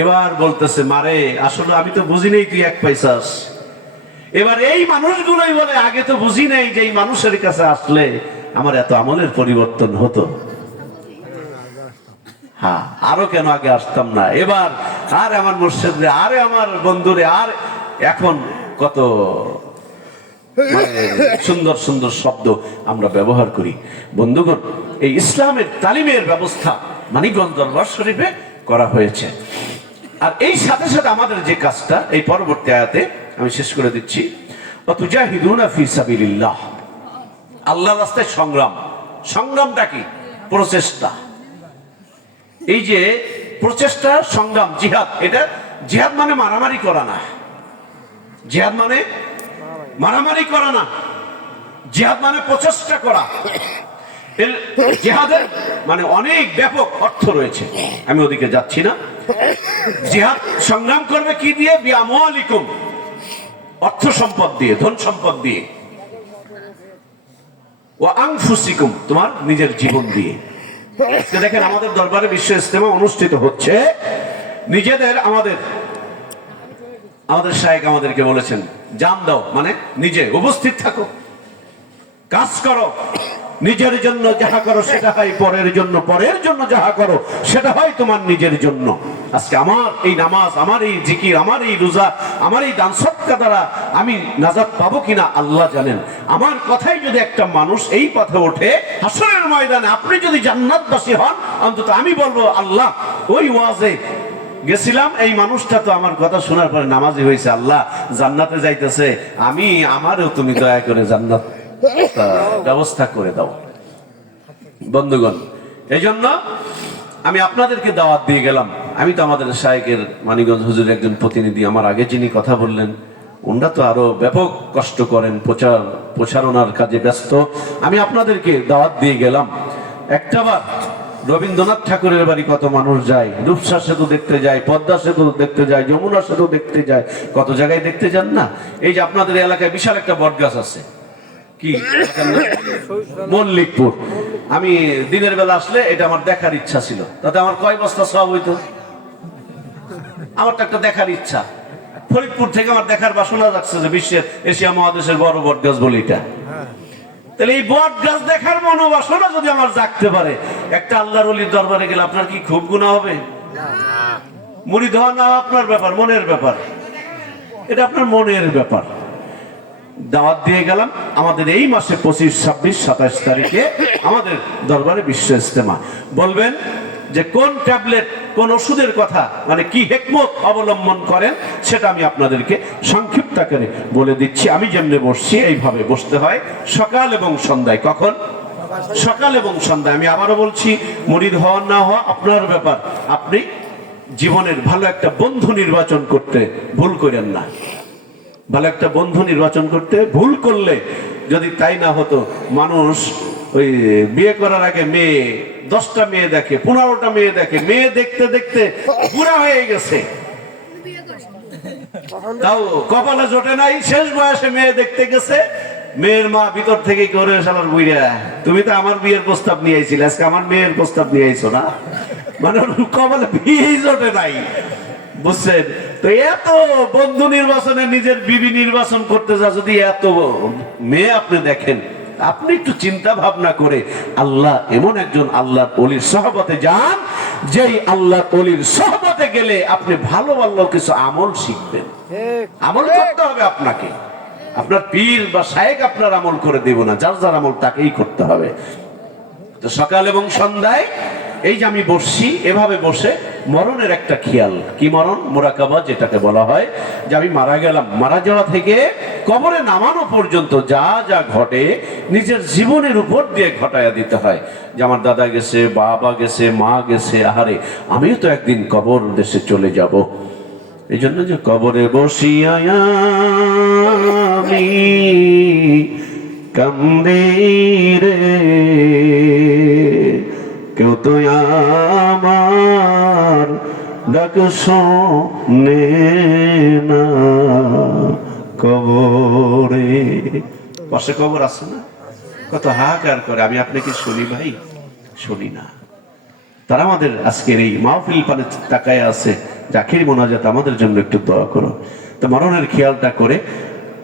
এবার বলতেছে মারে আসলে আমি তো বুঝি নাই তুই এক পয়সাস। এবার এই মানুষগুলোই বলে আগে তো বুঝি নাই যে এই মানুষের কাছে আসলে আমার এত আমলের পরিবর্তন হতো। হ্যাঁ, আরো কেন আগে আসতাম না। এবার আর আমার মুর্শিদ রে, আরে আমার বন্ধুরে, আর এখন কত সুন্দর সুন্দর শব্দ আমরা ব্যবহার করি। বন্ধুগণ, এই ইসলামের তালিমের ব্যবস্থা মানিকগঞ্জ দরবার শরীফে করা হয়েছে। আর এই সাথে সাথে আমাদের যে কাজটা, এই পরবর্তী আয়াতে আমি শেষ করে দিচ্ছি, ওয়াতুজাহিদুনা ফি সাবিলিল্লাহ, আল্লাহর রাস্তায় সংগ্রাম। সংগ্রামটা কি? প্রচেষ্টা। এই যে প্রচেষ্টা, সংগ্রাম, জিহাদ, এটা জিহাদ মানে মারামারি করা না। জিহাদ মানে মারামারি করা না, জিহাদ মানে প্রচেষ্টা করা। এর জিহাদের মানে অনেক ব্যাপক অর্থ রয়েছে, আমি ওদিকে যাচ্ছি না। জিহাদ সংগ্রাম করবে কি দিয়ে? বিআমওয়ালিকুম, অর্থ সম্পদ দিয়ে, ধন সম্পদ দিয়ে। ওয়া আনফুসিকুম, তোমার নিজের জীবন দিয়ে। দেখেন আমাদের দরবারে বিশ্ব ইজতেমা অনুষ্ঠিত হচ্ছে, নিজেদের আমাদের শায়েখ আমাদেরকে বলেছেন জান দাও, মানে নিজে উপস্থিত থাকো, কাজ করো। নিজের জন্য যাহা করো সেটা হয় পরের জন্য, পরের জন্য যাহা করো সেটা হয় তোমার নিজের জন্য। আজকে আমার এই নামাজ, আমার এই জিকির, আমার এই রোজা, আমার এই দান সদকা দ্বারা আমি নাজাত পাবো কিনা আল্লাহ জানেন। আমার কথাই যদি একটা মানুষ এই পথে ওঠে হাসরের ময়দানে, আপনি যদি জান্নাতবাসী হন, অন্তত আমি বলবো আল্লাহ ওই ওয়াজে গেছিলাম, এই মানুষটা তো আমার কথা শোনার পরে নামাজি হয়েছে, আল্লাহ জান্নাতে যাইতেছে, আমারও তুমি দয়া করে জান্নাত ব্যবস্থা করে দাও। বন্ধুগণ, এই জন্য আমি আপনাদেরকে দাওয়াত দিয়ে গেলাম। আমি তো আমাদের শায়েখের মানিকগঞ্জ হুজুর একজন প্রতিনিধি, আমার আগে যিনি কথা বললেন ওনারা তো আরো ব্যাপক কষ্ট করেন, প্রচারণার কাজে ব্যস্ত। আমি আপনাদেরকে দাওয়াত দিয়ে গেলাম। একটাবার রবীন্দ্রনাথ ঠাকুরের বাড়ি কত মানুষ যায়, রূপসা সেতু দেখতে যায়, পদ্মা সেতু দেখতে যায়, যমুনা সেতু দেখতে যায়, কত জায়গায় দেখতে যান না? এই যে আপনাদের এলাকায় বিশাল একটা বট গাছ আছে, কি মল্লিকপুর। আমি দিনের বেলা আসলে এটা আমার দেখার ইচ্ছা ছিল, তাতে আমার কয় বস্তা সব হইতো, আমার তো একটা দেখার ইচ্ছা। ফরিদপুর থেকে আমার দেখার বাসনা যাচ্ছে যে বিশ্বের এশিয়া মহাদেশের বড় বট গাছ বলে এটা। তাহলে এই বট গাছ দেখার মনোবাসনা যদি আমার জাগতে পারে, একটা আল্লাহর ওলির দরবারে গেলে আপনার কি খুব গুনাহ হবে? মুরিদ হওয়া না আপনার ব্যাপার, মনের ব্যাপার, এটা আপনার মনের ব্যাপার। দাওয়াত দিয়ে গেলাম আমাদের এই মাসে 25, 26, 27 তারিখে আমাদের দরবারে বিশ্ব ইজতেমা। বলবেন যে কোন ট্যাবলেট, কোন ওষুধের কথা, মানে কি হিকমত অবলম্বন করেন, সেটা আমি আপনাদেরকে সংক্ষিপ্ত আকারে বলে দিচ্ছি। আমি যেমনি বসছি এইভাবে বসতে হয় সকাল এবং সন্ধ্যায়। কখন? সকাল এবং সন্ধ্যায়। আমি আবারও বলছি, মুরিদ হওয়া না হওয়া আপনার ব্যাপার। আপনি জীবনের ভালো একটা বন্ধু নির্বাচন করতে ভুল করেন না। ভালো একটা বন্ধু নির্বাচন করতে ভুল করলে, যদি তাই না হতো, মানুষ ওই বিয়ে করার আগে মেয়ে 10টা মেয়ে দেখে, 15টা মেয়ে দেখে, মেয়ে দেখতে দেখতে বুড়া হয়ে গেছে, তাও কপালে জোটে নাই, শেষ বয়সে মেয়ে দেখতে গেছে। মেয়ের মা ভিতর থেকে করে, শালার বুইরা, তুমি তো আমার বিয়ের প্রস্তাব নিয়ে আইছিলে, আজকে আমার মেয়ের প্রস্তাব নিয়ে আইছো না? মানে কপালে বিয়েই জোটে নাই, বুঝছেন? তো এত বন্ধু নির্বাচনে নিজের বিবি নির্বাচন করতে যা যদি এত মেয়ে আপনি দেখেন, আপনি একটু চিন্তা ভাবনা করে আল্লাহ এমন একজন আল্লাহর ওলির সহবতে যান, যেই আল্লাহর ওলির সহবতে গেলে আপনি ভালো ভালো কিছু আমল শিখবেন। আমল করতে হবে আপনাকে, আপনার পীর বা শায়েখ আপনার আমল করে দেব না, যার যার আমল তাকেই করতে হবে। তো সকাল এবং সন্ধ্যায় এই যে আমি বসছি, এভাবে বসে মরণের একটা খেয়াল, কি মরণ? মুরাকাবা, যেটাকে বলা হয় যে আমি মারা গেলাম, মারা যাওয়া থেকে কবরে নামানো পর্যন্ত যা যা ঘটে নিজের জীবনের উপর দিয়ে ঘটায়া দিতে হয়। যে আমার দাদা গেছে, বাবা গেছে, মা গেছে, আহারে আমিও তো একদিন কবর দেশে চলে যাব। এই জন্য যে কবরে বসিয়া আমি কান্দি রে, কেউ তো আমার ডাক শোনে না কবরে। পাশে কবর আছে না, কত হাহাকার করে, আমি আপনাকে শুনি ভাই? শুনি না। তারা আমাদের আজকের এই মাহফিল পানে তাকায় আছে, আখির মোনাজাত আমাদের জন্য একটু দোয়া করো। তো মরণের খেয়ালটা করে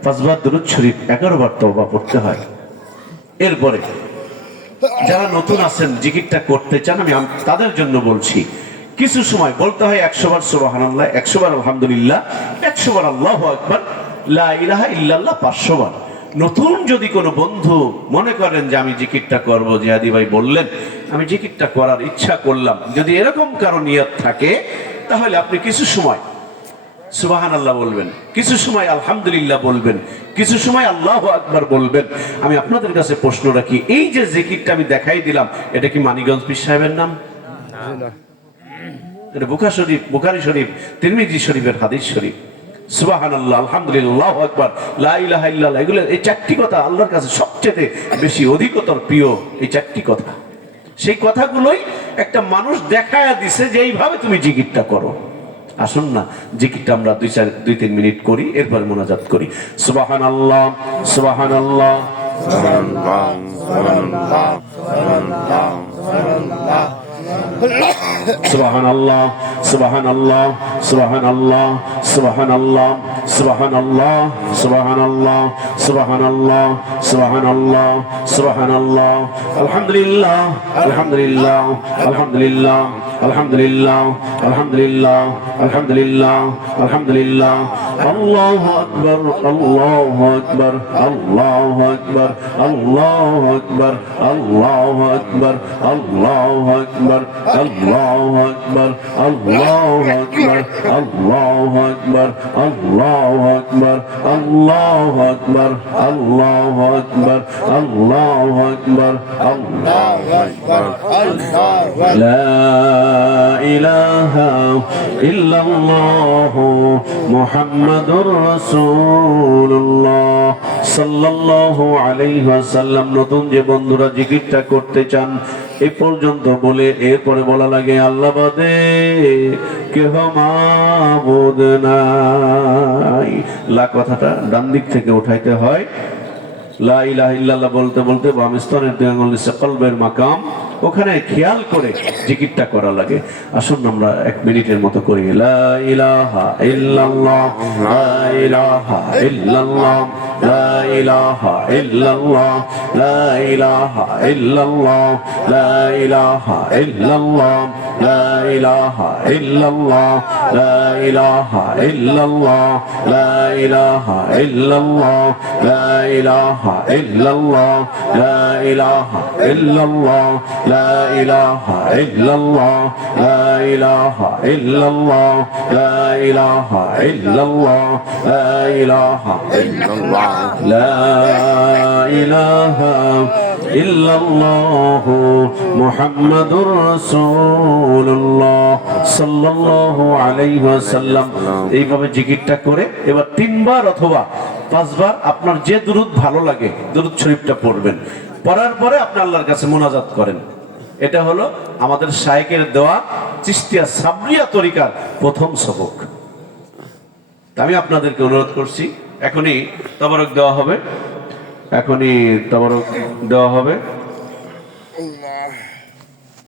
5 বার দুরূদ শরীফ 11 বার তওবা পড়তে হয়। এরপরে যারা নতুন আছেন, জিকিরটা করতে চান, আমি তাদের জন্য বলছি, কিছু সময় বলতে হয় 100 বার সুবহানাল্লাহ, 100 বার আলহামদুলিল্লাহ, 100 বার আল্লাহু আকবার, লা ইলাহা ইল্লাল্লাহ 500 বার। নতুন যদি কোনো বন্ধু মনে করেন যে আমি জিকিরটা করব, জিহাদি ভাই বললেন আমি জিকিরটা করার ইচ্ছা করলাম, যদি এরকম কারো নিয়ত থাকে, তাহলে আপনি কিছু সময় সুবহানাল্লাহ বলবেন, কিছু সময় আলহামদুলিল্লাহ বলবেন, কিছু সময় আল্লাহু আকবার বলবেন। আমি আপনাদের কাছে প্রশ্ন রাখি, এই যে জিকিরটা আমি দেখাই দিলাম, এটা কি মানিকগঞ্জ পীর সাহেবের নাম? এটা বুখারী শরীফ, তিরমিজি শরীফের হাদিস শরীফ। সুবহানাল্লাহ, আলহামদুলিল্লাহ, আল্লাহু আকবার, লা ইলাহা ইল্লাল্লাহ, এগুলো এই 4টি কথা আল্লাহর কাছে সবচেয়ে বেশি অধিকতর প্রিয়। এই 4টি কথা, সেই কথাগুলোই একটা মানুষ দেখায়া দিছে যে এইভাবে তুমি জিকিরটা করো। আসুন না জিকিরটা আমরা 2-3 মিনিট করি, এরপর মোনাজাত করি। সুবহানাল্লাহ, সুবহানাল্লাহ, সুবহানাল্লাহ, সুবহানাল্লাহ, সুবহানাল্লাহ, সুবহানাল্লাহ, সুবহানাল্লাহ, সুবহানাল্লাহ, সুবহানাল্লাহ, সুবহানাল্লাহ, সুবহানাল্লাহ, সুবহানাল্লাহ, আলহামদুলিল্লাহ, আলহামদুলিল্লাহ, আলহামদুলিল্লাহ, আলহামদুলিল্লাহ, আলহামদুলিল্লাহ, আলহামদুলিল্লাহ, আলহামদুলিল্লাহ, আল্লাহু আকবার, আল্লাহু আকবার, আল্লাহু আকবার, আল্লাহু আকবার, আল্লাহু আকবার, আল্লাহু আকবার, আল্লাহু আকবার, আল্লাহু আকবার, আল্লাহু আকবার, আল্লাহু আকবার, আল্লাহু আকবার, আল্লাহু আকবার, আল্লাহু আকবার, আল্লাহু আকবার, লা ইলাহা ইল্লাল্লাহ মুহাম্মাদুর রাসূলুল্লাহ সাল্লাল্লাহু আলাইহি ওয়াসাল্লাম। নতুন যে বন্ধুরা জিকিরটা করতে চান এই পর্যন্ত বলে এরপরে বলা লাগে আল্লাহ বাদে কেহ মাবুদ নাই। লা কথাটা ডান দিক থেকে উঠাইতে হয়। লা ইলাহা ইল্লাল্লাহ বলতে বলতে বাম স্তনের দুই আঙ্গুল নিচে কলবের মাকাম, ওখানে খেয়াল করে জিকিরটা করা লাগে। আসুন আমরা 1 মিনিটের মতো করি। লা ইলাহা ইল্লাল্লাহ, লা ইলাহা ইল্লাল্লাহ, লা ইলাহা ইল্লাল্লাহ, লা ইলাহা ইল্লাল্লাহ, লা ইলাহা ইল্লাল্লাহ, লা ইলাহা ইল্লাল্লাহ, লা ইলাহা ইল্লাল্লাহ, লা ইলাহা ইল্লাল্লাহ, লা ইলাহা ইল্লাল্লাহ, লা ইলাহা ইল্লাল্লাহ, লা ইলাহা ইল্লাল্লাহ, লা ইলাহা ইল্লাল্লাহ, লা ইলাহা ইল্লাল্লাহ, লা ইলাহা ইল্লাল্লাহ, লা ইলাহা ইল্লাল্লাহ মুহাম্মাদুর রাসূলুল্লাহ সাল্লাল্লাহু আলাইহি ওয়াসাল্লাম। এইভাবে জিকিরটা করে এবার 3 বার অথবা 5 বার আপনার যে দুরূদ ভালো লাগে দুরূদ শরীফটা পড়বেন। পড়ার পরে আপনি আল্লাহর কাছে মুনাজাত করেন। এটা হলো আমাদের শায়েখের দেওয়া চিশতিয়া সাবরিয়া তরিকার প্রথম সবক। আমি আপনাদেরকে অনুরোধ করছি, এখনই তবারক দেওয়া হবে, এখনই তবারক দেওয়া হবে।